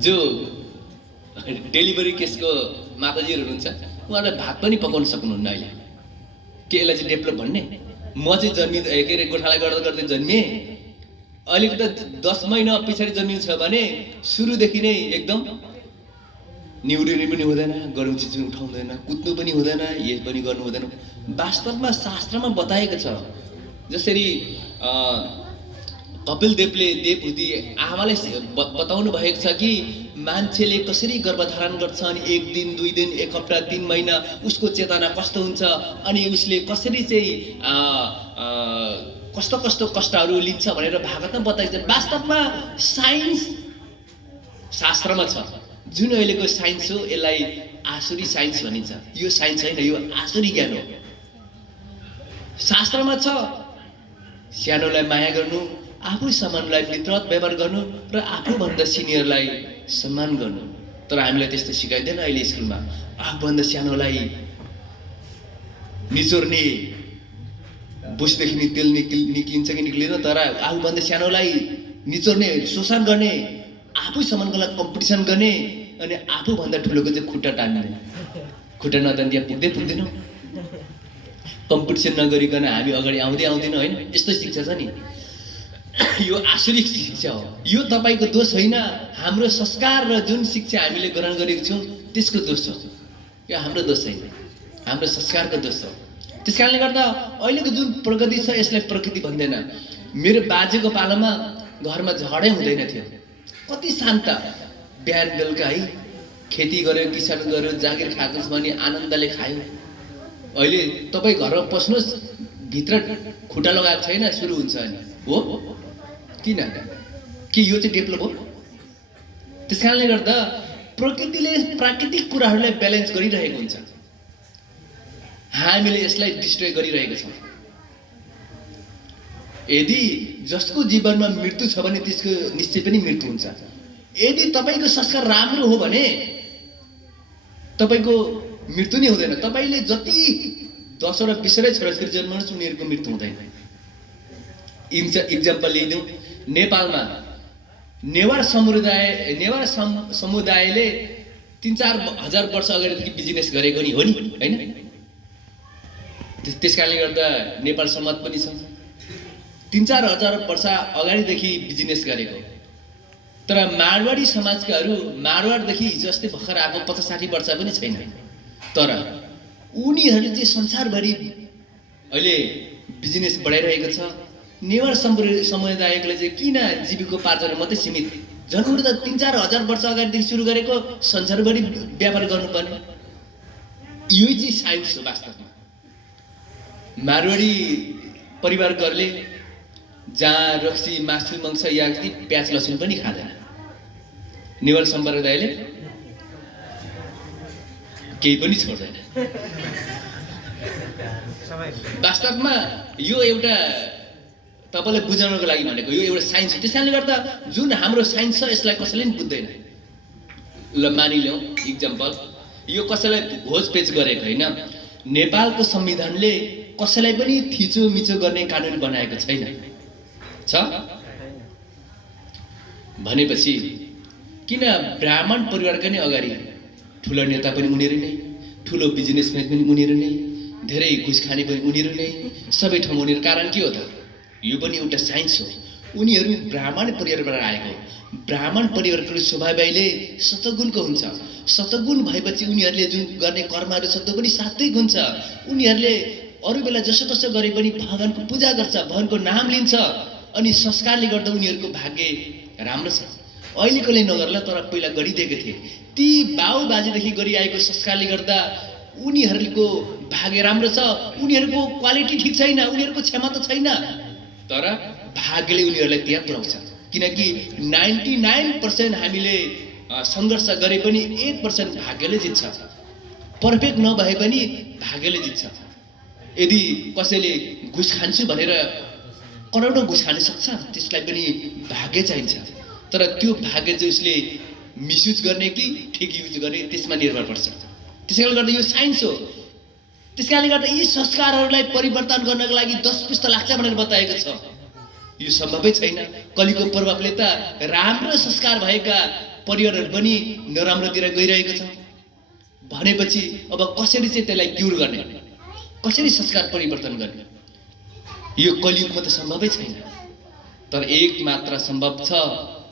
जो डेलिभरी केसको माताजीहरू हुनुहुन्छ उहाँलाई भात पनि पकाउन सक्नुहुन्न अहिले। के यसलाई चाहिँ डेभलप भन्ने? म चाहिँ के अरे गोठाला गर्दा गर्दै जन्मिएँ, अलिकति 10 महिना पछाडि जन्मिनु छ भने सुरुदेखि नै एकदम निहुरिनु पनि हुँदैन, गरौँ चिज पनि उठाउँदैन, कुद्नु पनि हुँदैन, ये पनि गर्नु हुँदैन। वास्तवमा शास्त्रमा बताएको छ। जसरी कपिल देवहूति आमाले बताउनु भएको छ कि मान्छेले कसरी गर्भधारण गर्छ अनि 1 दिन 2 दिन 1 हप्ता 3 महिना उसको चेतना कस्तो हुन्छ अनि उसले कसरी चाहिँ कस्तो कस्तो कष्टहरू लिन्छ भनेर भागवतमा बताइन्छ। वास्तवमा साइन्स शास्त्रमा छ। जुन अहिलेको साइन्स हो यसलाई आसुरी साइन्स भनिन्छ। यो साइन्स होइन, यो आसुरी ज्ञान हो। शास्त्रमा छ सानोलाई माया गर्नु, आफू समानलाई मित्रवत व्यवहार गर्नु र आफूभन्दा सिनियरलाई सम्मान गर्नु। तर हामीलाई त्यस्तो सिकाइँदैन अहिले स्कुलमा। आफूभन्दा सानोलाई निचोर्ने, बुसदेखि नि तेल निक्लिन्छ कि निक्लिँदैन, तर आफूभन्दा सानोलाई निचोर्ने, शोषण गर्ने, आफू समानको लागि कम्पिटिसन गर्ने अनि आफूभन्दा ठुलोको चाहिँ खुट्टा टान्ने। खुट्टा नतान त्यहाँ पुग्दैनौँ। कम्पिटिसन नगरिकन हामी अगाडि आउँदैनौँ होइन? यस्तो शिक्षा छ नि, यो आसुरिक शिक्षा हो। यो तपाईँको दोष होइन, हाम्रो संस्कार र जुन शिक्षा हामीले ग्रहण गरेको छौँ त्यसको दोष हो। यो हाम्रो दोष होइन, हाम्रो संस्कारको दोष हो। त्यस कारणले गर्दा अहिलेको जुन प्रगति छ यसलाई प्रकृति भन्दैन। मेरो बाजेको पालामा घरमा झडै हुँदैन थियो, कति शान्त, बिहान बेलुका है खेती गर्यो, किसान गर्यो, जागिर खाएको छ भने आनन्दले खायो। अहिले तपाईँ घरमा पस्नुहोस्, भित्र खुट्टा लगाएको छैन सुरु हुन्छ अनि हो किन? के यो चाहिँ डेभलप हो? त्यस कारणले गर्दा प्रकृतिले प्राकृतिक कुराहरूलाई ब्यालेन्स गरिरहेको हुन्छ, हामीले यसलाई डिस्ट्रोय गरिरहेका छौँ। यदि जसको जीवनमा मृत्यु छ भने त्यसको निश्चय पनि मृत्यु हुन्छ। यदि तपाईँको संस्कार राम्रो हो भने तपाईँको मृत्यु नै हुँदैन। तपाईँले जति 10 वटा 20 वटा छोराछोरी जन्माउनुहोस् उनीहरूको मृत्यु हुँदैन। इक्जाम्पल लिइदिउँ, नेपालमा नेवार समुदायले 3-4 हजार वर्ष अगाडिदेखि बिजनेस गरेको नि हो नि होइन? त्यस कारणले गर्दा नेपाल समाज पनि छ 3-4 हजार वर्ष अगाडिदेखि बिजनेस गरेको। तर मारवाडी समाजकाहरू मारवाडदेखि हिजो अस्ति भर्खर आएको 50-60 वर्ष पनि छैन। तर उनीहरूले चाहिँ संसारभरि अहिले बिजनेस बढाइरहेको छ। नेवार समुदायले चाहिँ किन जीविकोपार्जन मात्रै सीमित? झन् उनीहरू त 3-4 हजार वर्ष अगाडिदेखि सुरु गरेको संसारभरि व्यापार गर्नुपर्ने। यो चाहिँ साइन्स हो वास्तवमा। मारवाडी परिवारहरूले जहाँ रक्सी, मासु, मांस या प्याज लसुन पनि खाँदैन। नेवार सम्प्रदायले केही पनि छोड्दैन। वास्तवमा यो एउटा तपाईँलाई बुझाउनको लागि भनेको यो एउटा साइन्स हो। त्यस कारणले गर्दा जुन हाम्रो साइन्स छ यसलाई कसैले पनि बुझ्दैन। ल मानिलिउँ इक्जाम्पल, यो कसैलाई घोचपेच गरेको होइन। नेपालको संविधानले कसैलाई पनि थिचोमिचो गर्ने कानुन बनाएको छैन छ भनेपछि किन ब्राह्मण परिवारका नै अगाडि ठुलो नेता पनि उनीहरू नै, ठुलो बिजनेसम्यान पनि उनीहरू नै, धेरै घुस खाने पनि उनीहरू नै, सबै ठाउँ उनीहरू। कारण के हो त? यो पनि एउटा साइन्स हो। उनीहरू ब्राह्मण परिवारबाट आएको। ब्राह्मण परिवारको स्वभावैले सतगुणको हुन्छ। सतगुण भएपछि उनीहरूले जुन गर्ने कर्महरू छ त्यो पनि सात्विक हुन्छ। उनीहरूले अरू बेला जसो तसो गरे पनि भगवानको पूजा गर्छ, भगवानको नाम लिन्छ अनि संस्कारले गर्दा उनीहरूको भाग्य राम्रो छ। अहिलेकोले नगर्ला तर पहिला गरिदिएको थिए। ती बाउ बाजेदेखि गरिआएको संस्कारले गर्दा उनीहरूको भाग्य राम्रो छ। उनीहरूको क्वालिटी ठिक छैन, उनीहरूको क्षमता छैन, तर भाग्यले उनीहरूलाई त्यहाँ पुर्याउँछ। किनकि 99% हामीले सङ्घर्ष गरे पनि 1% भाग्यले जित्छ। पर्फेक्ट नभए पनि भाग्यले जित्छ। यदि कसैले घुस खान्छु भनेर करोडौँ घुस खान सक्छ, त्यसलाई पनि भाग्य चाहिन्छ। तर त्यो भाग्य चाहिँ उसले मिसयुज गर्ने कि ठिक युज गर्ने त्यसमा निर्भर पर्छ। त्यसैले गर्दा यो साइन्स हो। त्यसकारणले गर्दा यी संस्कारहरूलाई परिवर्तन गर्नको लागि 10 पुस्ता लाग्छ भनेर बताएको छ। यो सम्भवै छैन। कलिको प्रभावले त राम्रो संस्कार भएका परिवारहरू पनि नराम्रोतिर गइरहेको छ भनेपछि अब कसरी चाहिँ त्यसलाई क्युर गर्ने? कसरी संस्कार परिवर्तन गर्ने? यो कलियुगमा त सम्भवै छैन। तर एक मात्र सम्भव छ,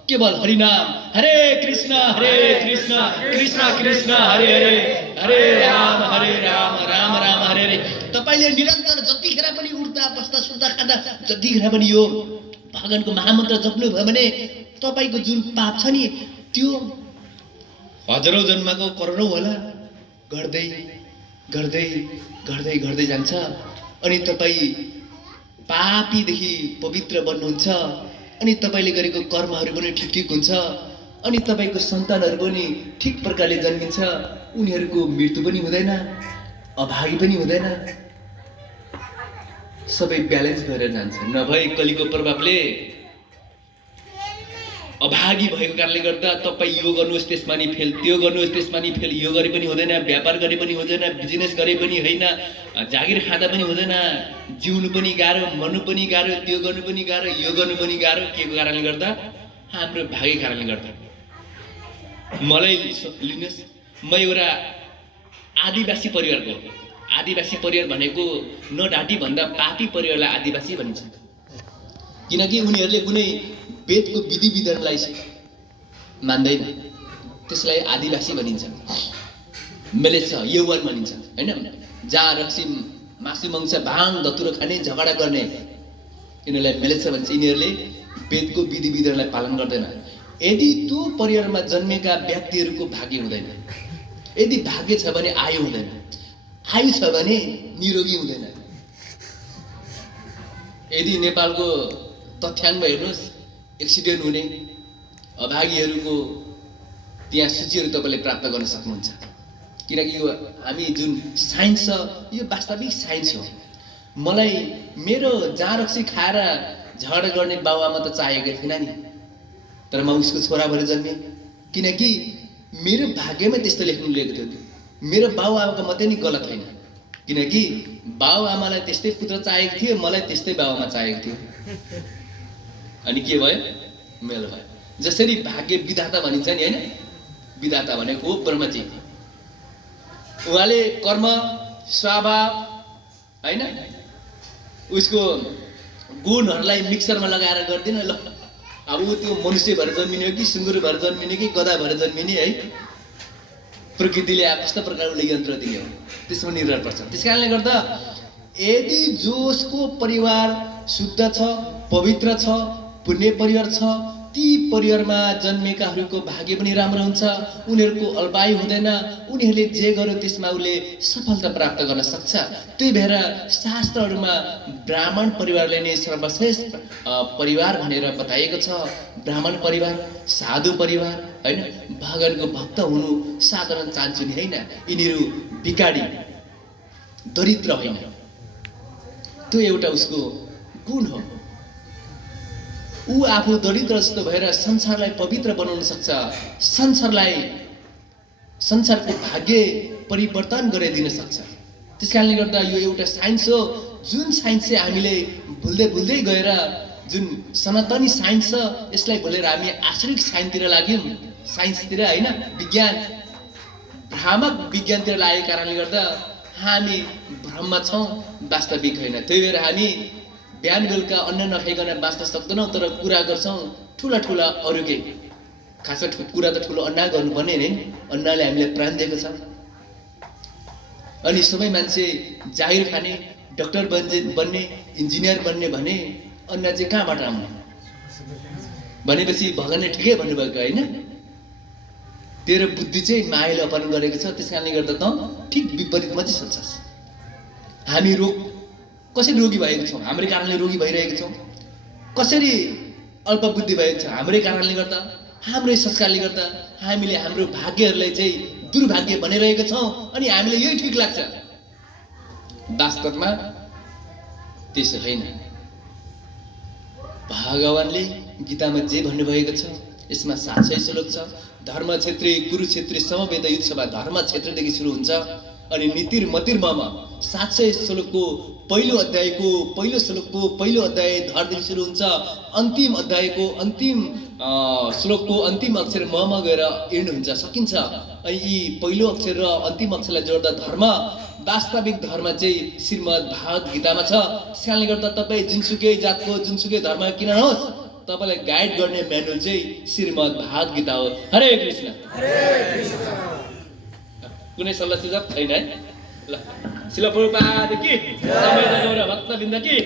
केवल हरिनाम, हरे कृष्ण कृष्ण कृष्ण हरे हरे, हरे राम राम राम हरे हरे। तपाईले निरन्तर जतिखेर पनि उठ्दा बस्दा सुत्दा खाँदा जतिखेर पनि यो भगवानको महामन्त्र जप्नु भयो भने तपाईको जुन पाप छ नि त्यो हजारौं जन्मको करोडौं होला गर्दै गर्दै गर्दै गर्दै जान्छ। अनि तपाई पापीदेखि पवित्र बन्नुहुन्छ। अनि तपाईले गरेको कर्महरू पनि ठिक ठिक हुन्छ। अनि तपाईको सन्तानहरू पनि ठिक प्रकारले जन्मिन्छ। उनीहरूको मृत्यु पनि हुँदैन, अभागी पनि हुँदैन, सबै ब्यालेन्स भएर जान्छ। नभए कलिको प्रभावले अभागी भएको कारणले गर्दा तपाईँ यो गर्नुहोस् त्यसमा नि फेल, त्यो गर्नुहोस् त्यसमा नि फेल, यो गरे पनि हुँदैन, व्यापार गरे पनि हुँदैन, बिजनेस गरे पनि होइन, जागिर खाँदा पनि हुँदैन, जिउनु पनि गाह्रो, मर्नु पनि गाह्रो, त्यो गर्नु पनि गाह्रो, यो गर्नु पनि गाह्रो। के को कारणले गर्दा? हाम्रो भागेको कारणले गर्दा। मलाई लिनुहोस्, म एउटा आदिवासी परिवारको, आदिवासी परिवार भनेको नढाँटी भन्दा पापी परिवारलाई आदिवासी भनिन्छ। किनकि उनीहरूले कुनै वेदको विधि विधानलाई मान्दैन, त्यसलाई आदिवासी भनिन्छ। मेलेच यौवन भनिन्छ हैन, जहाँ रक्सी मासु मांस भाङ धतुरो खाने झगडा गर्ने यिनीहरूलाई मेलेच भन्छ। यिनीहरूले वेदको विधि विधानलाई पालन गर्दैन। यदि त्यो परिवारमा जन्मेका व्यक्तिहरूको भाग्य हुँदैन, यदि भाग्य छ भने आयु हुँदैन, आयु छ भने निरोगी हुँदैन। यदि नेपालको तथ्याङ्क हेर्नुहोस्, एक्सिडेन्ट हुने अभागीहरूको त्यहाँ सूचीहरू तपाईँले प्राप्त गर्न सक्नुहुन्छ। किनकि यो हामी जुन साइन्स छ यो वास्तविक साइन्स हो। मलाई मेरो जाँ रक्सी खाएर झगडा गर्ने बाबुआमा त चाहिएको थिएन नि, तर म उसको छोरा भएर जन्मेँ। किनकि मेरो भाग्यमा त्यस्तो लेख्नु लिएको थियो। मेरो बाबुआमाको मात्रै नि गलत होइन, किनकि बाबुआमालाई त्यस्तै पुत्र चाहिएको थियो, मलाई त्यस्तै बाबुआमा चाहिएको थियो। अनि के भयो? मेल भयो। जसरी भाग्य विधाता भनिन्छ नि हैन, विधाता भनेको हो ब्रह्मजी। उहाँले कर्म स्वभाव हैन उसको गुणहरूलाई मिक्सरमा लगाएर गर्दिन। ल अब ऊ त्यो मनुष्य भएर जन्मिने हो कि सुँगुर भएर जन्मिने कि गधा भएर जन्मिने है, प्रकृतिले कस्तो प्रकारले यन्त्र दिने हो त्यसमा निर्भर पर्छ। त्यसकारणले गर्दा यदि जसको परिवार शुद्ध छ, पवित्र छ, पुण्य परिवार छ, ती परिवारमा जन्मेकाहरूको भाग्य पनि राम्रो हुन्छ। उनीहरूको अल्पायु हुँदैन, उनीहरूले जे गर्यो त्यसमा उसले सफलता प्राप्त गर्न सक्छ। त्यही भएर शास्त्रहरूमा ब्राह्मण परिवारले नै सर्वश्रेष्ठ परिवार भनेर बताइएको छ। ब्राह्मण परिवार, साधु परिवार हैन, भगवानको भक्त हुनु साधारण चान्चुनी होइन। यिनीहरू भिखारी दरिद्र होइन, त्यो एउटा उसको गुण हो। ऊ आफू दरिद्र जस्तो भएर संसारलाई पवित्र बनाउन सक्छ, संसारको भाग्य परिवर्तन गराइदिन सक्छ। त्यसकारणले गर्दा यो एउटा साइन्स हो, जुन साइन्स चाहिँ हामीले भुल्दै भुल्दै गएर जुन सनातनी साइन्स छ यसलाई भुलेर हामी आश्रित साइन्सतिर लाग्यौँ, साइन्सतिर होइन, विज्ञान भ्रामक विज्ञानतिर लागेको कारणले गर्दा हामी भ्रममा छौँ, वास्तविक होइन। त्यही भएर हामी बिहान बेलुका अन्न नखाइकन बाँच्न सक्दैनौँ, तर कुरा गर्छौँ ठुला ठुला अरूकै। खास कुरा त ठुलो अन्ना गर्नुपर्ने नि, अन्नाले हामीलाई प्राण दिएको छ। अनि सबै मान्छे जागिर खाने, डक्टर बन्ने, इन्जिनियर बन्ने भने अन्ना चाहिँ कहाँबाट आउने भनेपछि भगवानले ठिकै भन्नुभएको होइन। तेरो बुद्धि चाहिँ मायाले अपहरण गरेको छ, त्यस कारणले गर्दा त ठिक विपरीतमा चाहिँ सोच्छस्। हामी कसरी रोगी भएको छौँ? हाम्रै कारणले रोगी भइरहेको छौँ। कसरी अल्पबुद्धि भएको छ? हाम्रै कारणले गर्दा, हाम्रै संस्कारले गर्दा हामीले हाम्रो भाग्यहरूलाई चाहिँ दुर्भाग्य बनिरहेको छौँ। अनि हामीलाई यही ठिक लाग्छ। वास्तवमा त्यसो होइन। भगवानले गीतामा जे भन्नुभएको छ यसमा 700 श्लोक छ। धर्म क्षेत्री कुरुक्षेत्री समवेत युद्धसभा धर्म क्षेत्रदेखि सुरु हुन्छ अनि नितिर मतिर्मामा 700 श्लोकको पहिलो अध्यायको पहिलो श्लोकको पहिलो अध्याय धारदेखि सुरु हुन्छ, अन्तिम अध्यायको अन्तिम श्लोकको अन्तिम अक्षर ममा गएर एन्ड हुन्छ, सकिन्छ। अनि यी पहिलो अक्षर र अन्तिम अक्षरलाई जोड्दा धर्म, वास्तविक धर्म चाहिँ श्रीमद् भागवत गीतामा छ। त्यसकारणले गर्दा तपाईँ जुनसुकै जातको जुनसुकै धर्म किन नहोस्, तपाईँलाई गाइड गर्ने म्यानुअल चाहिँ श्रीमद् भागवत गीता हो। हरे कृष्ण। कुनै सल्लाह सुझाव छैन है? ल शिल प्रभुपाद की जय, भक्तवृन्द की